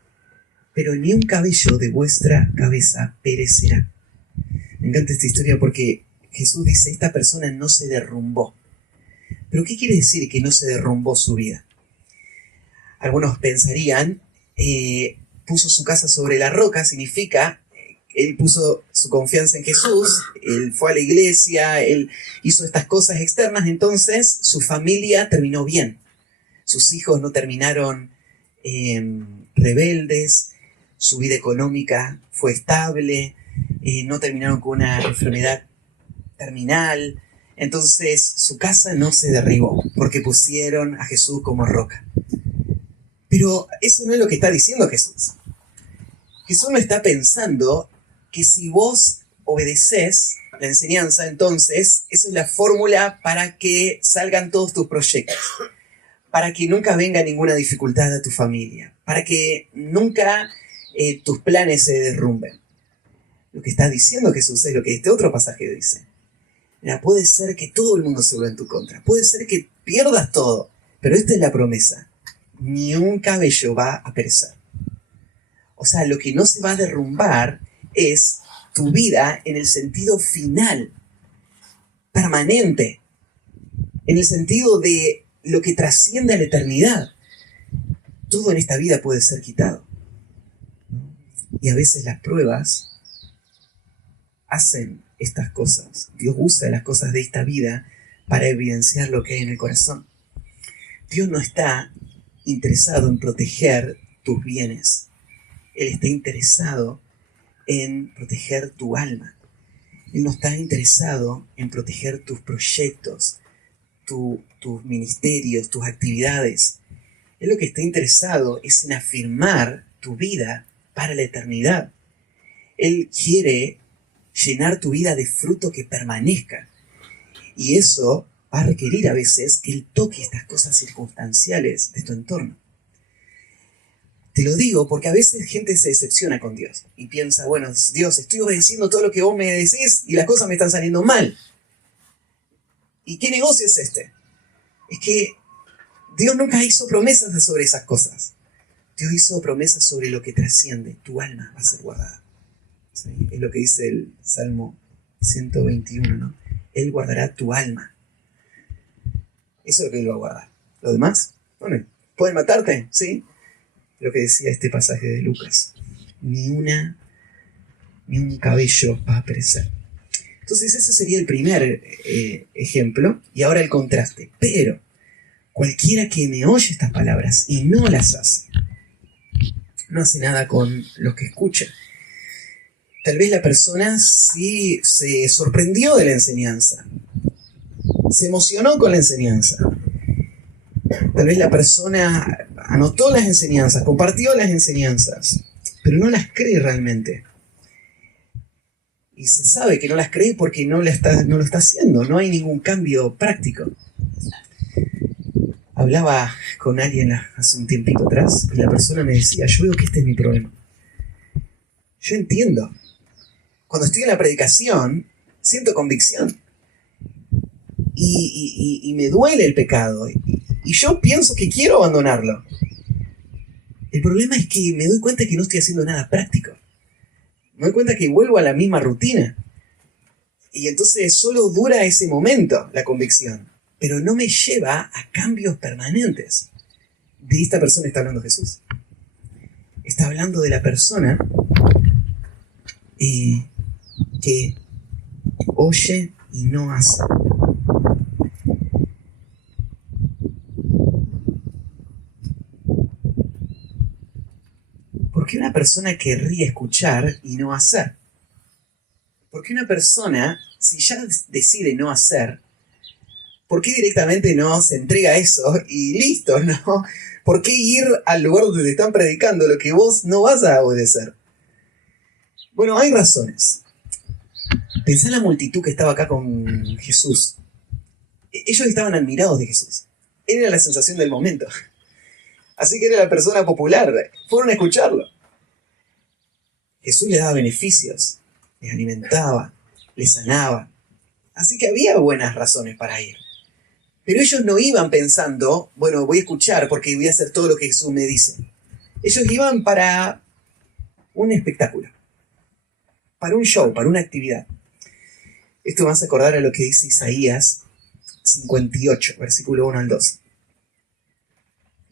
Pero ni un cabello de vuestra cabeza perecerá. Me encanta esta historia porque Jesús dice, esta persona no se derrumbó. ¿Pero qué quiere decir que no se derrumbó su vida? Algunos pensarían, puso su casa sobre la roca, significa, él puso su confianza en Jesús, él fue a la iglesia, él hizo estas cosas externas, entonces su familia terminó bien. Sus hijos no terminaron rebeldes, su vida económica fue estable, no terminaron con una enfermedad terminal. Entonces su casa no se derribó porque pusieron a Jesús como roca. Pero eso no es lo que está diciendo Jesús. Jesús no está pensando que si vos obedeces la enseñanza, entonces esa es la fórmula para que salgan todos tus proyectos, para que nunca venga ninguna dificultad a tu familia, para que nunca tus planes se derrumben. Lo que está diciendo Jesús es lo que este otro pasaje dice. Mira, puede ser que todo el mundo se vuelva en tu contra, puede ser que pierdas todo, pero esta es la promesa: ni un cabello va a perecer. O sea, lo que no se va a derrumbar es tu vida en el sentido final, permanente, en el sentido de lo que trasciende a la eternidad. Todo en esta vida puede ser quitado. Y a veces las pruebas hacen estas cosas. Dios usa las cosas de esta vida para evidenciar lo que hay en el corazón. Dios no está interesado en proteger tus bienes. Él está interesado en proteger tu alma. Él no está interesado en proteger tus proyectos, tus ministerios, tus actividades. Él lo que está interesado es en afirmar tu vida para la eternidad. Él quiere llenar tu vida de fruto que permanezca. Y eso va a requerir a veces que Él toque estas cosas circunstanciales de tu entorno. Te lo digo porque a veces gente se decepciona con Dios y piensa, bueno, Dios, estoy obedeciendo todo lo que vos me decís y las cosas me están saliendo mal. ¿Y qué negocio es este? Es que Dios nunca hizo promesas sobre esas cosas. Dios hizo promesas sobre lo que trasciende. Tu alma va a ser guardada. ¿Sí? Es lo que dice el Salmo 121, ¿no? Él guardará tu alma. Eso es lo que Él va a guardar. ¿Lo demás? Bueno, pueden matarte, ¿sí? Lo que decía este pasaje de Lucas. Ni un cabello va a perecer. Entonces ese sería el primer ejemplo. Y ahora el contraste. Pero cualquiera que me oye estas palabras y no las hace, no hace nada con lo que escucha. Tal vez la persona sí se sorprendió de la enseñanza. Se emocionó con la enseñanza. Tal vez la persona anotó las enseñanzas, compartió las enseñanzas, pero no las cree realmente. Y se sabe que no las cree porque no lo está haciendo, no hay ningún cambio práctico. Hablaba con alguien hace un tiempito atrás y la persona me decía, yo veo que este es mi problema. Yo entiendo. Cuando estoy en la predicación, siento convicción. Y me duele el pecado. Y yo pienso que quiero abandonarlo. El problema es que me doy cuenta que no estoy haciendo nada práctico. Me doy cuenta que vuelvo a la misma rutina. Y entonces solo dura ese momento la convicción. Pero no me lleva a cambios permanentes. De esta persona está hablando Jesús. Está hablando de la persona que oye y no hace. ¿Por qué una persona querría escuchar y no hacer? ¿Por qué una persona, si ya decide no hacer, por qué directamente no se entrega a eso y listo, no? ¿Por qué ir al lugar donde te están predicando lo que vos no vas a obedecer? Bueno, hay razones. Pensá en la multitud que estaba acá con Jesús. Ellos estaban admirados de Jesús. Era la sensación del momento. Así que era la persona popular. Fueron a escucharlo. Jesús les daba beneficios, les alimentaba, les sanaba. Así que había buenas razones para ir. Pero ellos no iban pensando, bueno, voy a escuchar porque voy a hacer todo lo que Jesús me dice. Ellos iban para un espectáculo, para un show, para una actividad. Esto me hace acordar a lo que dice Isaías 58, versículo 1 al 2.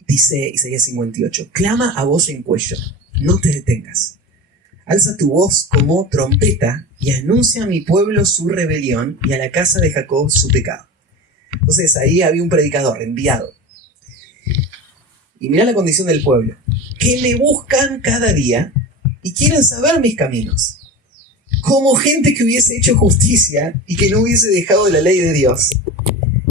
Dice Isaías 58, clama a voz en cuello, no te detengas. Alza tu voz como trompeta y anuncia a mi pueblo su rebelión y a la casa de Jacob su pecado. Entonces ahí había un predicador enviado. Y mirá la condición del pueblo. Que me buscan cada día y quieren saber mis caminos. Como gente que hubiese hecho justicia y que no hubiese dejado de la ley de Dios.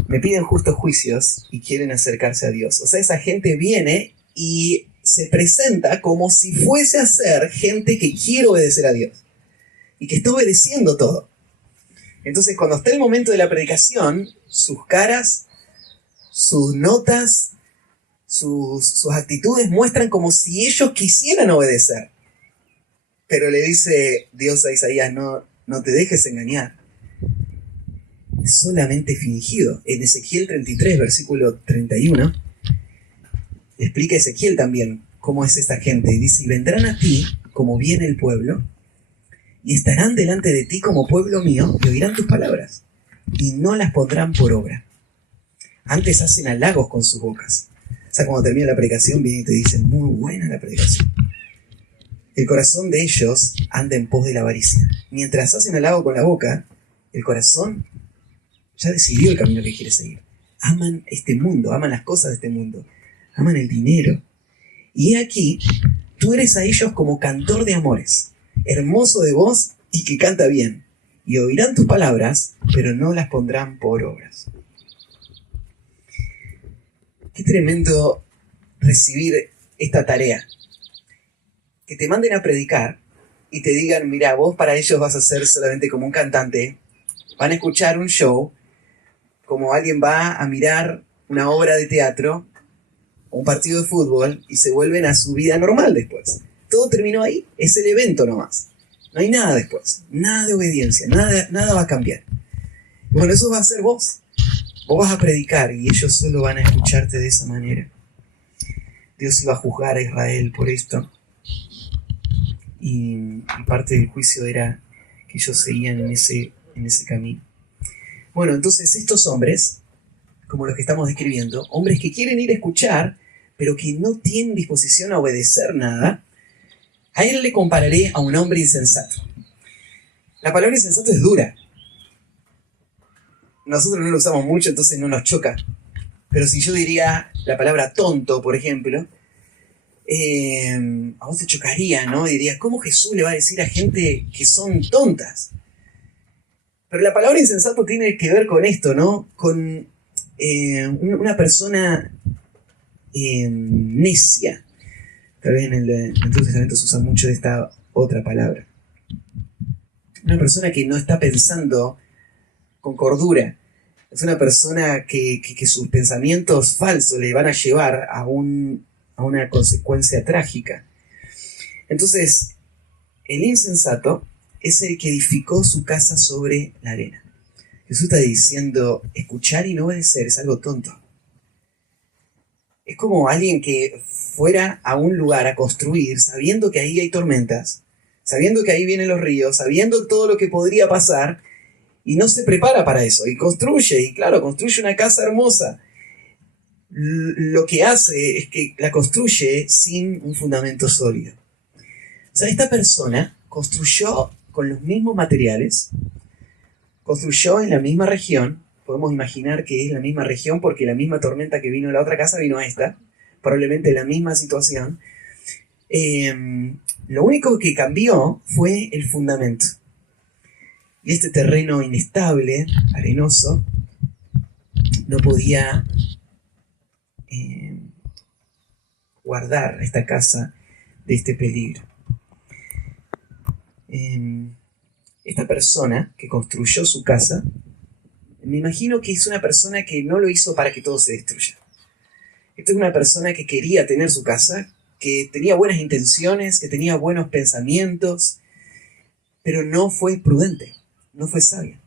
Me piden justos juicios y quieren acercarse a Dios. O sea, esa gente viene y se presenta como si fuese a ser gente que quiere obedecer a Dios. y que está obedeciendo todo. Entonces, cuando está el momento de la predicación, sus caras, sus notas, sus actitudes muestran como si ellos quisieran obedecer. Pero le dice Dios a Isaías, no te dejes engañar. Es solamente fingido. En Ezequiel 33, versículo 31, le explica a Ezequiel también cómo es esta gente. Y dice, y vendrán a ti como viene el pueblo, y estarán delante de ti como pueblo mío, y oirán tus palabras, y no las pondrán por obra. Antes hacen halagos con sus bocas. O sea, cuando termina la predicación, vienen y te dicen, muy buena la predicación. El corazón de ellos anda en pos de la avaricia. Mientras hacen halago con la boca, el corazón ya decidió el camino que quiere seguir. Aman este mundo, aman las cosas de este mundo, aman el dinero. Y he aquí, tú eres a ellos como cantor de amores, hermoso de voz y que canta bien. Y oirán tus palabras, pero no las pondrán por obras. Qué tremendo recibir esta tarea. Que te manden a predicar y te digan, mira, vos para ellos vas a ser solamente como un cantante. Van a escuchar un show, como alguien va a mirar una obra de teatro, un partido de fútbol, y se vuelven a su vida normal después. Todo terminó ahí, es el evento nomás. No hay nada después, nada de obediencia, nada va a cambiar. Bueno, eso va a ser vos. Vos vas a predicar y ellos solo van a escucharte de esa manera. Dios iba a juzgar a Israel por esto. Y parte del juicio era que ellos seguían en ese camino. Bueno, entonces estos hombres, como los que estamos describiendo, hombres que quieren ir a escuchar, pero que no tienen disposición a obedecer nada, a él le compararé a un hombre insensato. La palabra insensato es dura. Nosotros no lo usamos mucho, entonces no nos choca. Pero si yo diría la palabra tonto, por ejemplo, a vos te chocaría, ¿no? Dirías, ¿cómo Jesús le va a decir a gente que son tontas? Pero la palabra insensato tiene que ver con esto, ¿no? Con una persona necia. Tal vez en el Antiguo Testamento se usa mucho de esta otra palabra. Una persona que no está pensando con cordura. Es una persona que sus pensamientos falsos le van a llevar a una consecuencia trágica. Entonces, el insensato es el que edificó su casa sobre la arena. Jesús está diciendo, escuchar y no obedecer es algo tonto. Es como alguien que fuera a un lugar a construir sabiendo que ahí hay tormentas, sabiendo que ahí vienen los ríos, sabiendo todo lo que podría pasar, y no se prepara para eso, y construye, y claro, construye una casa hermosa. Lo que hace es que la construye sin un fundamento sólido. O sea, esta persona construyó con los mismos materiales, construyó en la misma región, podemos imaginar que es la misma región porque la misma tormenta que vino a la otra casa vino a esta, probablemente la misma situación. Lo único que cambió fue el fundamento. Y este terreno inestable, arenoso, no podía guardar esta casa de este peligro. Esta persona que construyó su casa, me imagino que es una persona que no lo hizo para que todo se destruya. Esta es una persona que quería tener su casa, que tenía buenas intenciones, que tenía buenos pensamientos, pero no fue prudente, no fue sabia.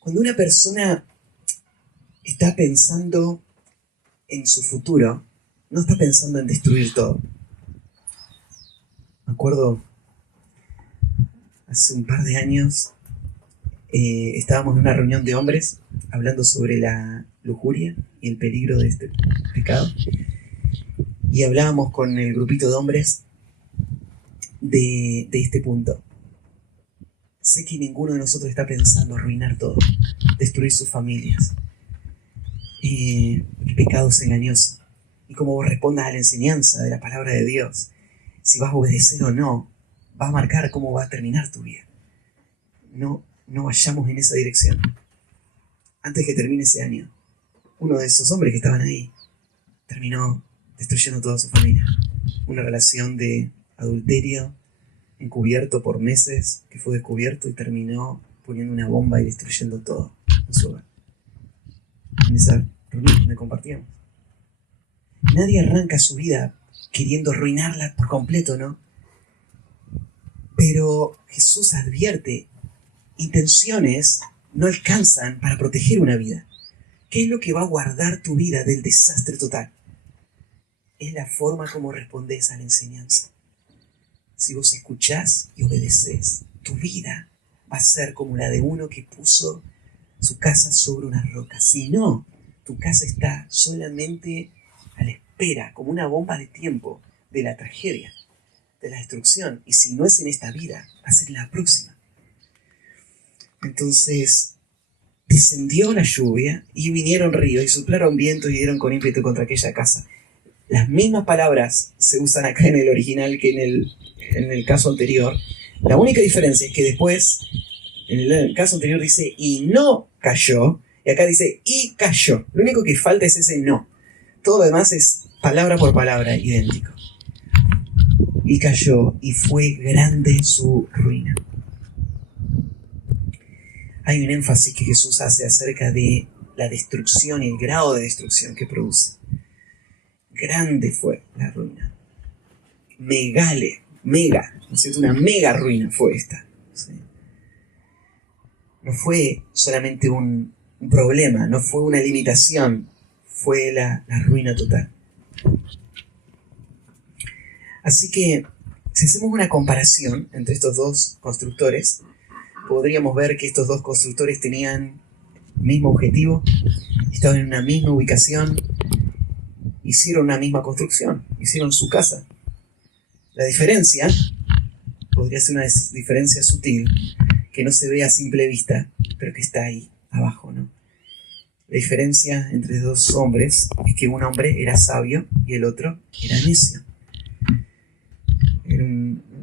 Cuando una persona está pensando en su futuro, no está pensando en destruir todo. Me acuerdo, hace un par de años, estábamos en una reunión de hombres hablando sobre la lujuria y el peligro de este pecado. Y hablábamos con el grupito de hombres de este punto. Sé que ninguno de nosotros está pensando arruinar todo, destruir sus familias. El pecado es engañoso. Y como vos respondas a la enseñanza de la palabra de Dios, si vas a obedecer o no, va a marcar cómo va a terminar tu vida. No vayamos en esa dirección. Antes que termine ese año, uno de esos hombres que estaban ahí terminó destruyendo toda su familia. Una relación de adulterio, encubierto por meses, que fue descubierto y terminó poniendo una bomba y destruyendo todo en su hogar. En esa reunión donde compartíamos. Nadie arranca su vida queriendo arruinarla por completo, ¿no? Pero Jesús advierte, intenciones no alcanzan para proteger una vida. ¿Qué es lo que va a guardar tu vida del desastre total? Es la forma como respondes a la enseñanza. Si vos escuchás y obedeces, tu vida va a ser como la de uno que puso su casa sobre una roca. Si no, tu casa está solamente a la espera, como una bomba de tiempo, de la tragedia, de la destrucción. Y si no es en esta vida, va a ser en la próxima. Entonces, descendió la lluvia y vinieron ríos y soplaron vientos y dieron con ímpetu contra aquella casa. Las mismas palabras se usan acá en el original que en el caso anterior. La única diferencia es que después, en el caso anterior dice y no cayó, y acá dice y cayó. Lo único que falta es ese no. Todo lo demás es palabra por palabra idéntico. Y cayó, y fue grande su ruina. Hay un énfasis que Jesús hace acerca de la destrucción y el grado de destrucción que produce. Grande fue la ruina. Mega, ¿no es cierto? Una mega ruina fue esta. ¿Sí? No fue solamente un problema, no fue una limitación, fue la ruina total. Así que, si hacemos una comparación entre estos dos constructores, podríamos ver que estos dos constructores tenían el mismo objetivo, estaban en una misma ubicación, hicieron una misma construcción, hicieron su casa. La diferencia podría ser una diferencia sutil, que no se ve a simple vista, pero que está ahí abajo, ¿no? La diferencia entre dos hombres es que un hombre era sabio y el otro era necio.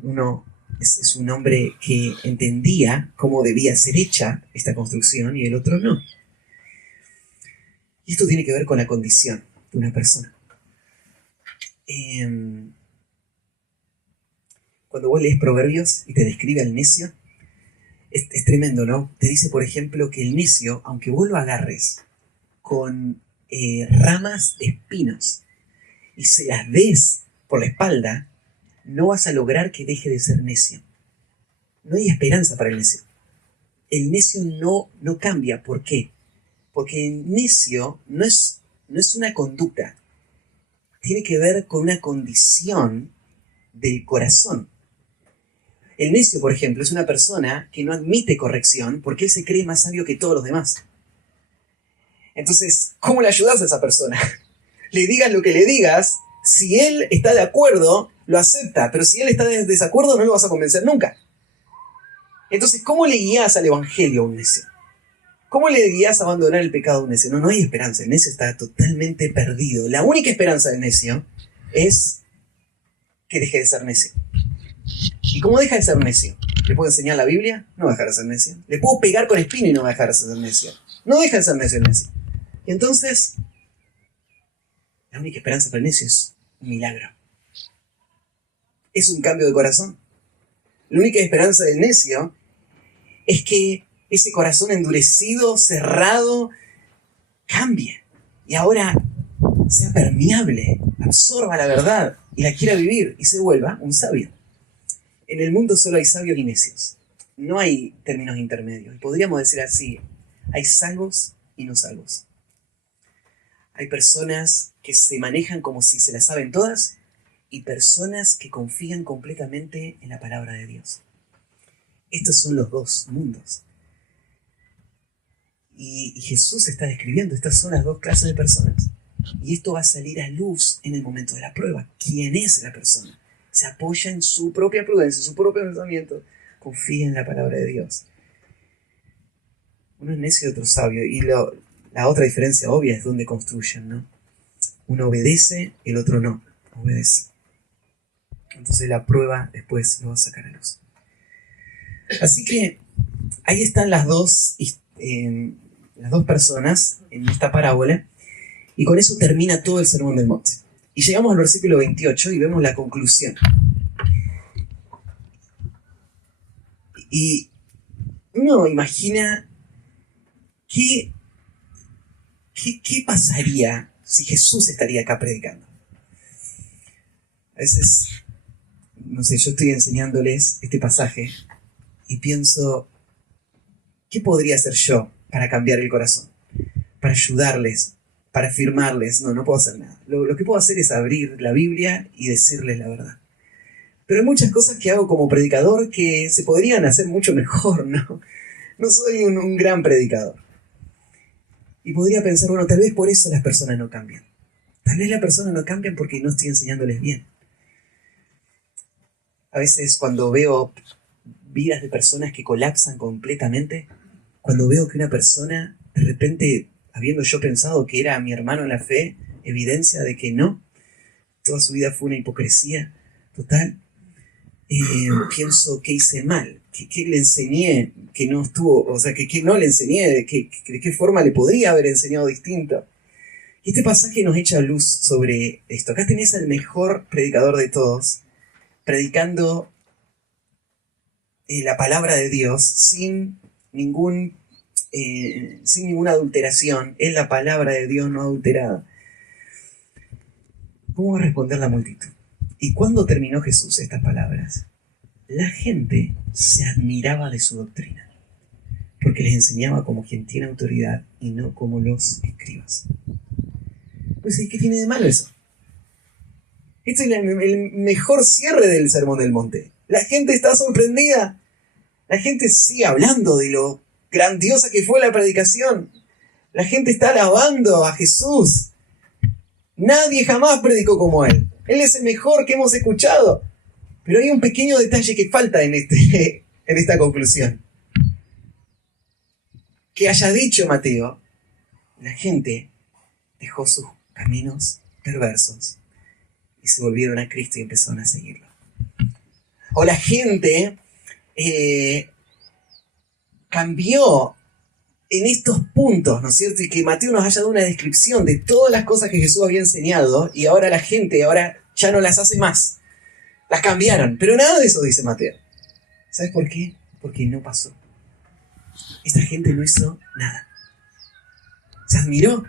Uno es un hombre que entendía cómo debía ser hecha esta construcción y el otro no. Y esto tiene que ver con la condición de una persona. Cuando vos lees Proverbios y te describe al necio, es tremendo, ¿no? Te dice, por ejemplo, que el necio, aunque vos lo agarres con ramas de espinos y se las des por la espalda, no vas a lograr que deje de ser necio. No hay esperanza para el necio. El necio no cambia. ¿Por qué? Porque el necio no es una conducta. Tiene que ver con una condición del corazón. El necio, por ejemplo, es una persona que no admite corrección porque él se cree más sabio que todos los demás. Entonces, ¿cómo le ayudas a esa persona? Le digas lo que le digas, si él está de acuerdo, lo acepta, pero si él está de desacuerdo, no lo vas a convencer nunca. Entonces, ¿cómo le guías al evangelio a un necio? ¿Cómo le guías a abandonar el pecado a un necio? No hay esperanza, el necio está totalmente perdido. La única esperanza del necio es que deje de ser necio. ¿Y cómo deja de ser necio? ¿Le puedo enseñar la Biblia? No va a dejar de ser necio. ¿Le puedo pegar con espino y no va a dejar de ser necio? No deja de ser necio el necio. Y entonces, la única esperanza para el necio es un milagro. Es un cambio de corazón. La única esperanza del necio es que ese corazón endurecido, cerrado, cambie. Y ahora sea permeable, absorba la verdad y la quiera vivir y se vuelva un sabio. En el mundo solo hay sabios y necios. No hay términos intermedios. Y podríamos decir así, hay salvos y no salvos. Hay personas que se manejan como si se las saben todas y personas que confían completamente en la palabra de Dios. Estos son los dos mundos. Y Jesús está describiendo, estas son las dos clases de personas. Y esto va a salir a luz en el momento de la prueba. ¿Quién es la persona? Se apoya en su propia prudencia, en su propio pensamiento. Confía en la palabra de Dios. Uno es necio y otro sabio. Y la otra diferencia obvia es donde construyen, ¿no? Uno obedece, el otro no obedece. Entonces la prueba después lo va a sacar a luz. Así que ahí están las dos personas en esta parábola. Y con eso termina todo el Sermón del Monte. Y llegamos al versículo 28 y vemos la conclusión. Y uno imagina qué pasaría si Jesús estaría acá predicando. A veces, no sé, yo estoy enseñándoles este pasaje y pienso, ¿qué podría hacer yo para cambiar el corazón? Para ayudarles, para afirmarles. No puedo hacer nada. Lo que puedo hacer es abrir la Biblia y decirles la verdad. Pero hay muchas cosas que hago como predicador que se podrían hacer mucho mejor, ¿no? No soy un gran predicador. Y podría pensar, bueno, tal vez por eso las personas no cambian. Tal vez las personas no cambian porque no estoy enseñándoles bien. A veces cuando veo vidas de personas que colapsan completamente, cuando veo que una persona, de repente, habiendo yo pensado que era mi hermano en la fe, evidencia de que no, toda su vida fue una hipocresía total, pienso que hice mal, que le enseñé, que no estuvo, o sea, que no le enseñé, de qué forma le podría haber enseñado distinto. Y este pasaje nos echa luz sobre esto. Acá tenés al mejor predicador de todos, predicando la palabra de Dios sin ninguna adulteración. Es la palabra de Dios no adulterada. ¿Cómo va a responder la multitud? Y cuando terminó Jesús estas palabras, la gente se admiraba de su doctrina, porque les enseñaba como quien tiene autoridad y no como los escribas. Pues, ¿qué tiene de malo eso? Este es el mejor cierre del Sermón del Monte. La gente está sorprendida. La gente sigue hablando de lo grandiosa que fue la predicación. La gente está alabando a Jesús. Nadie jamás predicó como Él. Él es el mejor que hemos escuchado. Pero hay un pequeño detalle que falta en esta conclusión. Que haya dicho Mateo, la gente dejó sus caminos perversos y se volvieron a Cristo y empezaron a seguirlo. O la gente cambió en estos puntos, ¿no es cierto? Y que Mateo nos haya dado una descripción de todas las cosas que Jesús había enseñado y ahora la gente ya no las hace más. Las cambiaron. Pero nada de eso dice Mateo. ¿Sabes por qué? Porque no pasó. Esta gente no hizo nada. Se admiró.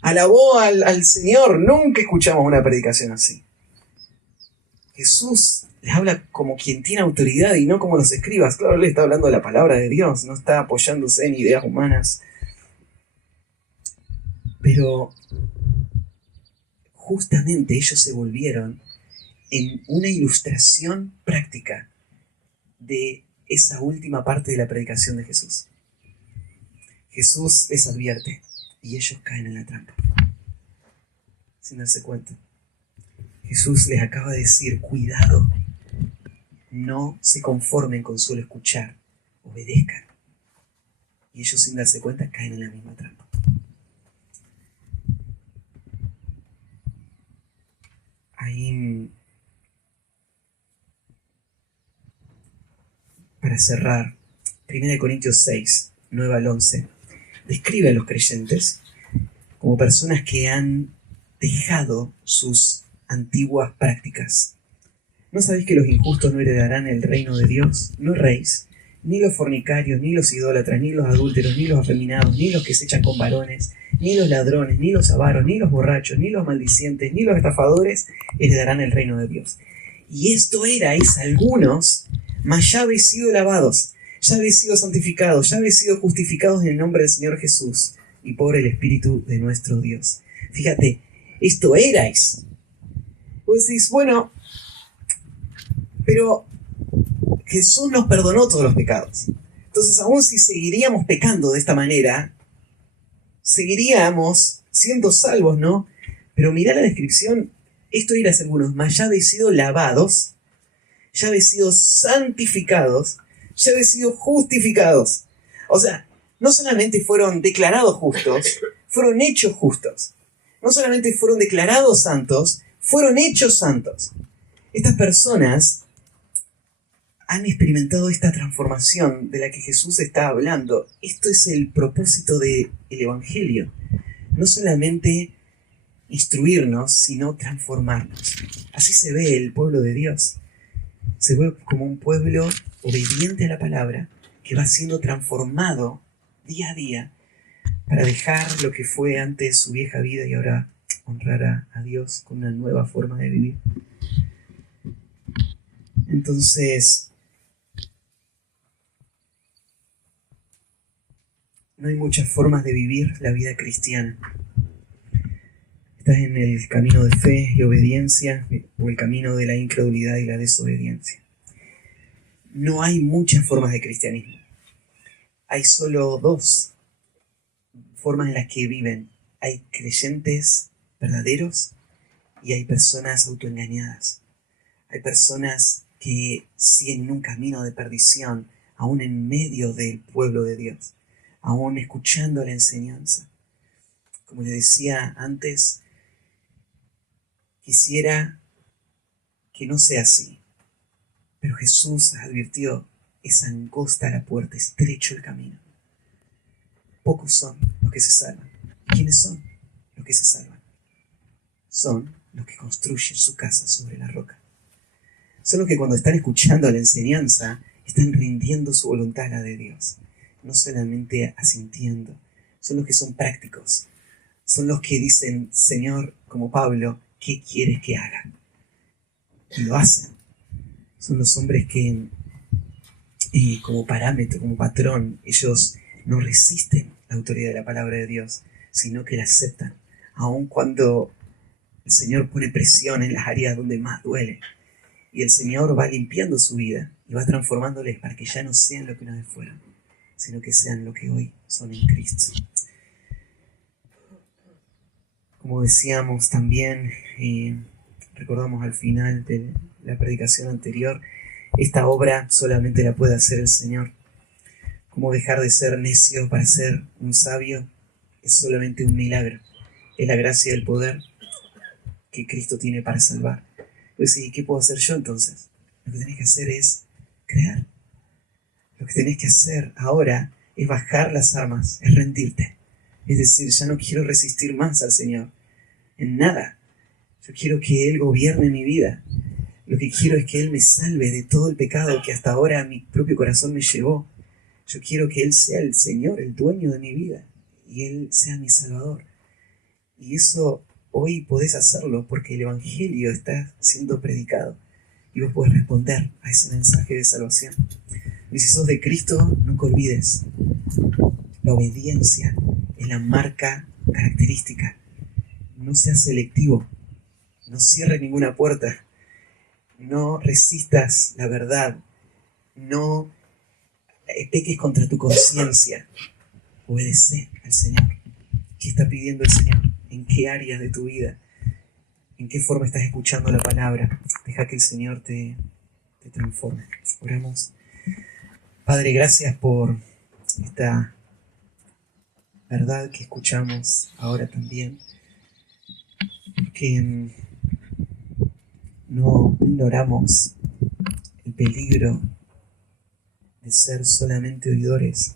Alabó al Señor. Nunca escuchamos una predicación así. Jesús les habla como quien tiene autoridad y no como los escribas. Claro, él está hablando de la palabra de Dios. No está apoyándose en ideas humanas. Pero justamente ellos se volvieron en una ilustración práctica de esa última parte de la predicación de Jesús. Jesús les advierte y ellos caen en la trampa, sin darse cuenta. Jesús les acaba de decir, cuidado, no se conformen con solo escuchar, obedezcan. Y ellos sin darse cuenta caen en la misma trampa. Ahí, para cerrar, 1 Corintios 6, 9 al 11, describe a los creyentes como personas que han dejado sus antiguas prácticas. ¿No sabéis que los injustos no heredarán el reino de Dios? No erréis, ni los fornicarios, ni los idólatras, ni los adúlteros, ni los afeminados, ni los que se echan con varones, ni los ladrones, ni los avaros, ni los borrachos, ni los maldicientes, ni los estafadores heredarán el reino de Dios. Y esto erais algunos, mas ya habéis sido lavados, ya habéis sido santificados, ya habéis sido justificados en el nombre del Señor Jesús y por el Espíritu de nuestro Dios. Fíjate, esto erais. Vos decís, bueno, pero Jesús nos perdonó todos los pecados. Entonces, aún si seguiríamos pecando de esta manera, seguiríamos siendo salvos, ¿no? Pero mirá la descripción, esto erais algunos, mas ya habéis sido lavados, ya habéis sido santificados, ya habéis sido justificados. O sea, no solamente fueron declarados justos, fueron hechos justos. No solamente fueron declarados santos, fueron hechos santos. Estas personas han experimentado esta transformación de la que Jesús está hablando. Esto es el propósito del Evangelio. No solamente instruirnos, sino transformarnos. Así se ve el pueblo de Dios. Se ve como un pueblo obediente a la palabra, que va siendo transformado día a día para dejar lo que fue antes su vieja vida y ahora honrar a Dios con una nueva forma de vivir. Entonces, no hay muchas formas de vivir la vida cristiana. Estás en el camino de fe y obediencia o el camino de la incredulidad y la desobediencia. No hay muchas formas de cristianismo. Hay solo dos formas en las que viven. Hay creyentes verdaderos y hay personas autoengañadas. Hay personas que siguen un camino de perdición, aún en medio del pueblo de Dios, aún escuchando la enseñanza. Como le decía antes, quisiera que no sea así, pero Jesús advirtió: es angosta la puerta, estrecho el camino. Pocos son los que se salvan. ¿Quiénes son los que se salvan? Son los que construyen su casa sobre la roca. Son los que cuando están escuchando la enseñanza están rindiendo su voluntad a la de Dios, no solamente asintiendo. Son los que son prácticos. Son los que dicen: Señor, como Pablo, ¿qué quieres que haga? Y lo hacen. Son los hombres que, como parámetro, como patrón, ellos no resisten la autoridad de la palabra de Dios, sino que la aceptan, aun cuando el Señor pone presión en las áreas donde más duele. Y el Señor va limpiando su vida y va transformándoles para que ya no sean lo que una vez fueron, sino que sean lo que hoy son en Cristo. Como decíamos también, recordamos al final de la predicación anterior, esta obra solamente la puede hacer el Señor. Cómo dejar de ser necio para ser un sabio es solamente un milagro. Es la gracia y el poder que Cristo tiene para salvar. Pues, ¿y qué puedo hacer yo entonces? Lo que tenés que hacer es creer. Lo que tenés que hacer ahora es bajar las armas, es rendirte. Es decir, ya no quiero resistir más al Señor en nada. Yo quiero que Él gobierne mi vida. Lo que quiero es que Él me salve de todo el pecado que hasta ahora mi propio corazón me llevó. Yo quiero que Él sea el Señor, el dueño de mi vida, y Él sea mi Salvador. Y eso hoy podés hacerlo porque el Evangelio está siendo predicado y vos podés responder a ese mensaje de salvación. Y si sos de Cristo, nunca olvides: la obediencia es la marca característica. No seas selectivo, no cierres ninguna puerta, no resistas la verdad, no peques contra tu conciencia. Obedece al Señor. ¿Qué está pidiendo el Señor? ¿En qué áreas de tu vida? ¿En qué forma estás escuchando la palabra? Deja que el Señor te transforme. Oramos. Padre, gracias por esta verdad que escuchamos ahora también. Que no ignoramos el peligro de ser solamente oidores,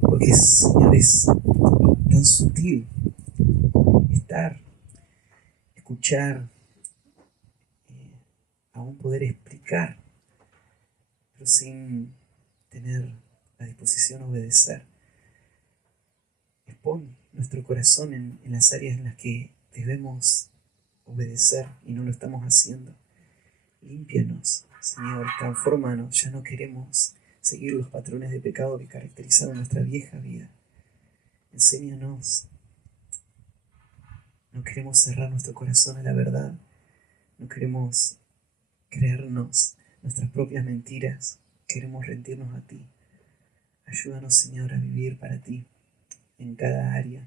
porque, Señor, es tan sutil escuchar, aún poder explicar, pero sin tener la disposición a obedecer. Expon nuestro corazón en las áreas en las que debemos obedecer y no lo estamos haciendo. Límpianos, Señor, transfórmanos. Ya no queremos seguir los patrones de pecado que caracterizaron nuestra vieja vida. Enséñanos. No queremos cerrar nuestro corazón a la verdad. No queremos creernos nuestras propias mentiras. Queremos rendirnos a ti. Ayúdanos, Señor, a vivir para ti en cada área.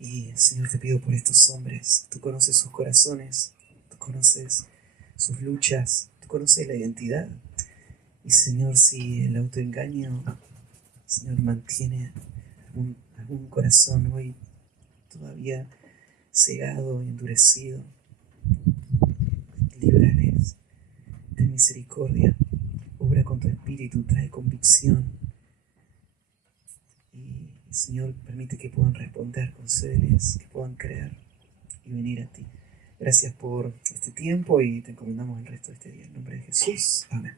Y, Señor, te pido por estos hombres. Tú conoces sus corazones. Tú conoces sus luchas. Tú conoces la identidad. Y, Señor, si el autoengaño, Señor, mantiene algún corazón hoy todavía cegado y endurecido, líbrales. Ten misericordia. Obra con tu espíritu. Trae convicción. Y, Señor, permite que puedan responder, concédeles que puedan creer y venir a ti. Gracias por este tiempo y te encomendamos el resto de este día. En nombre de Jesús. Amén.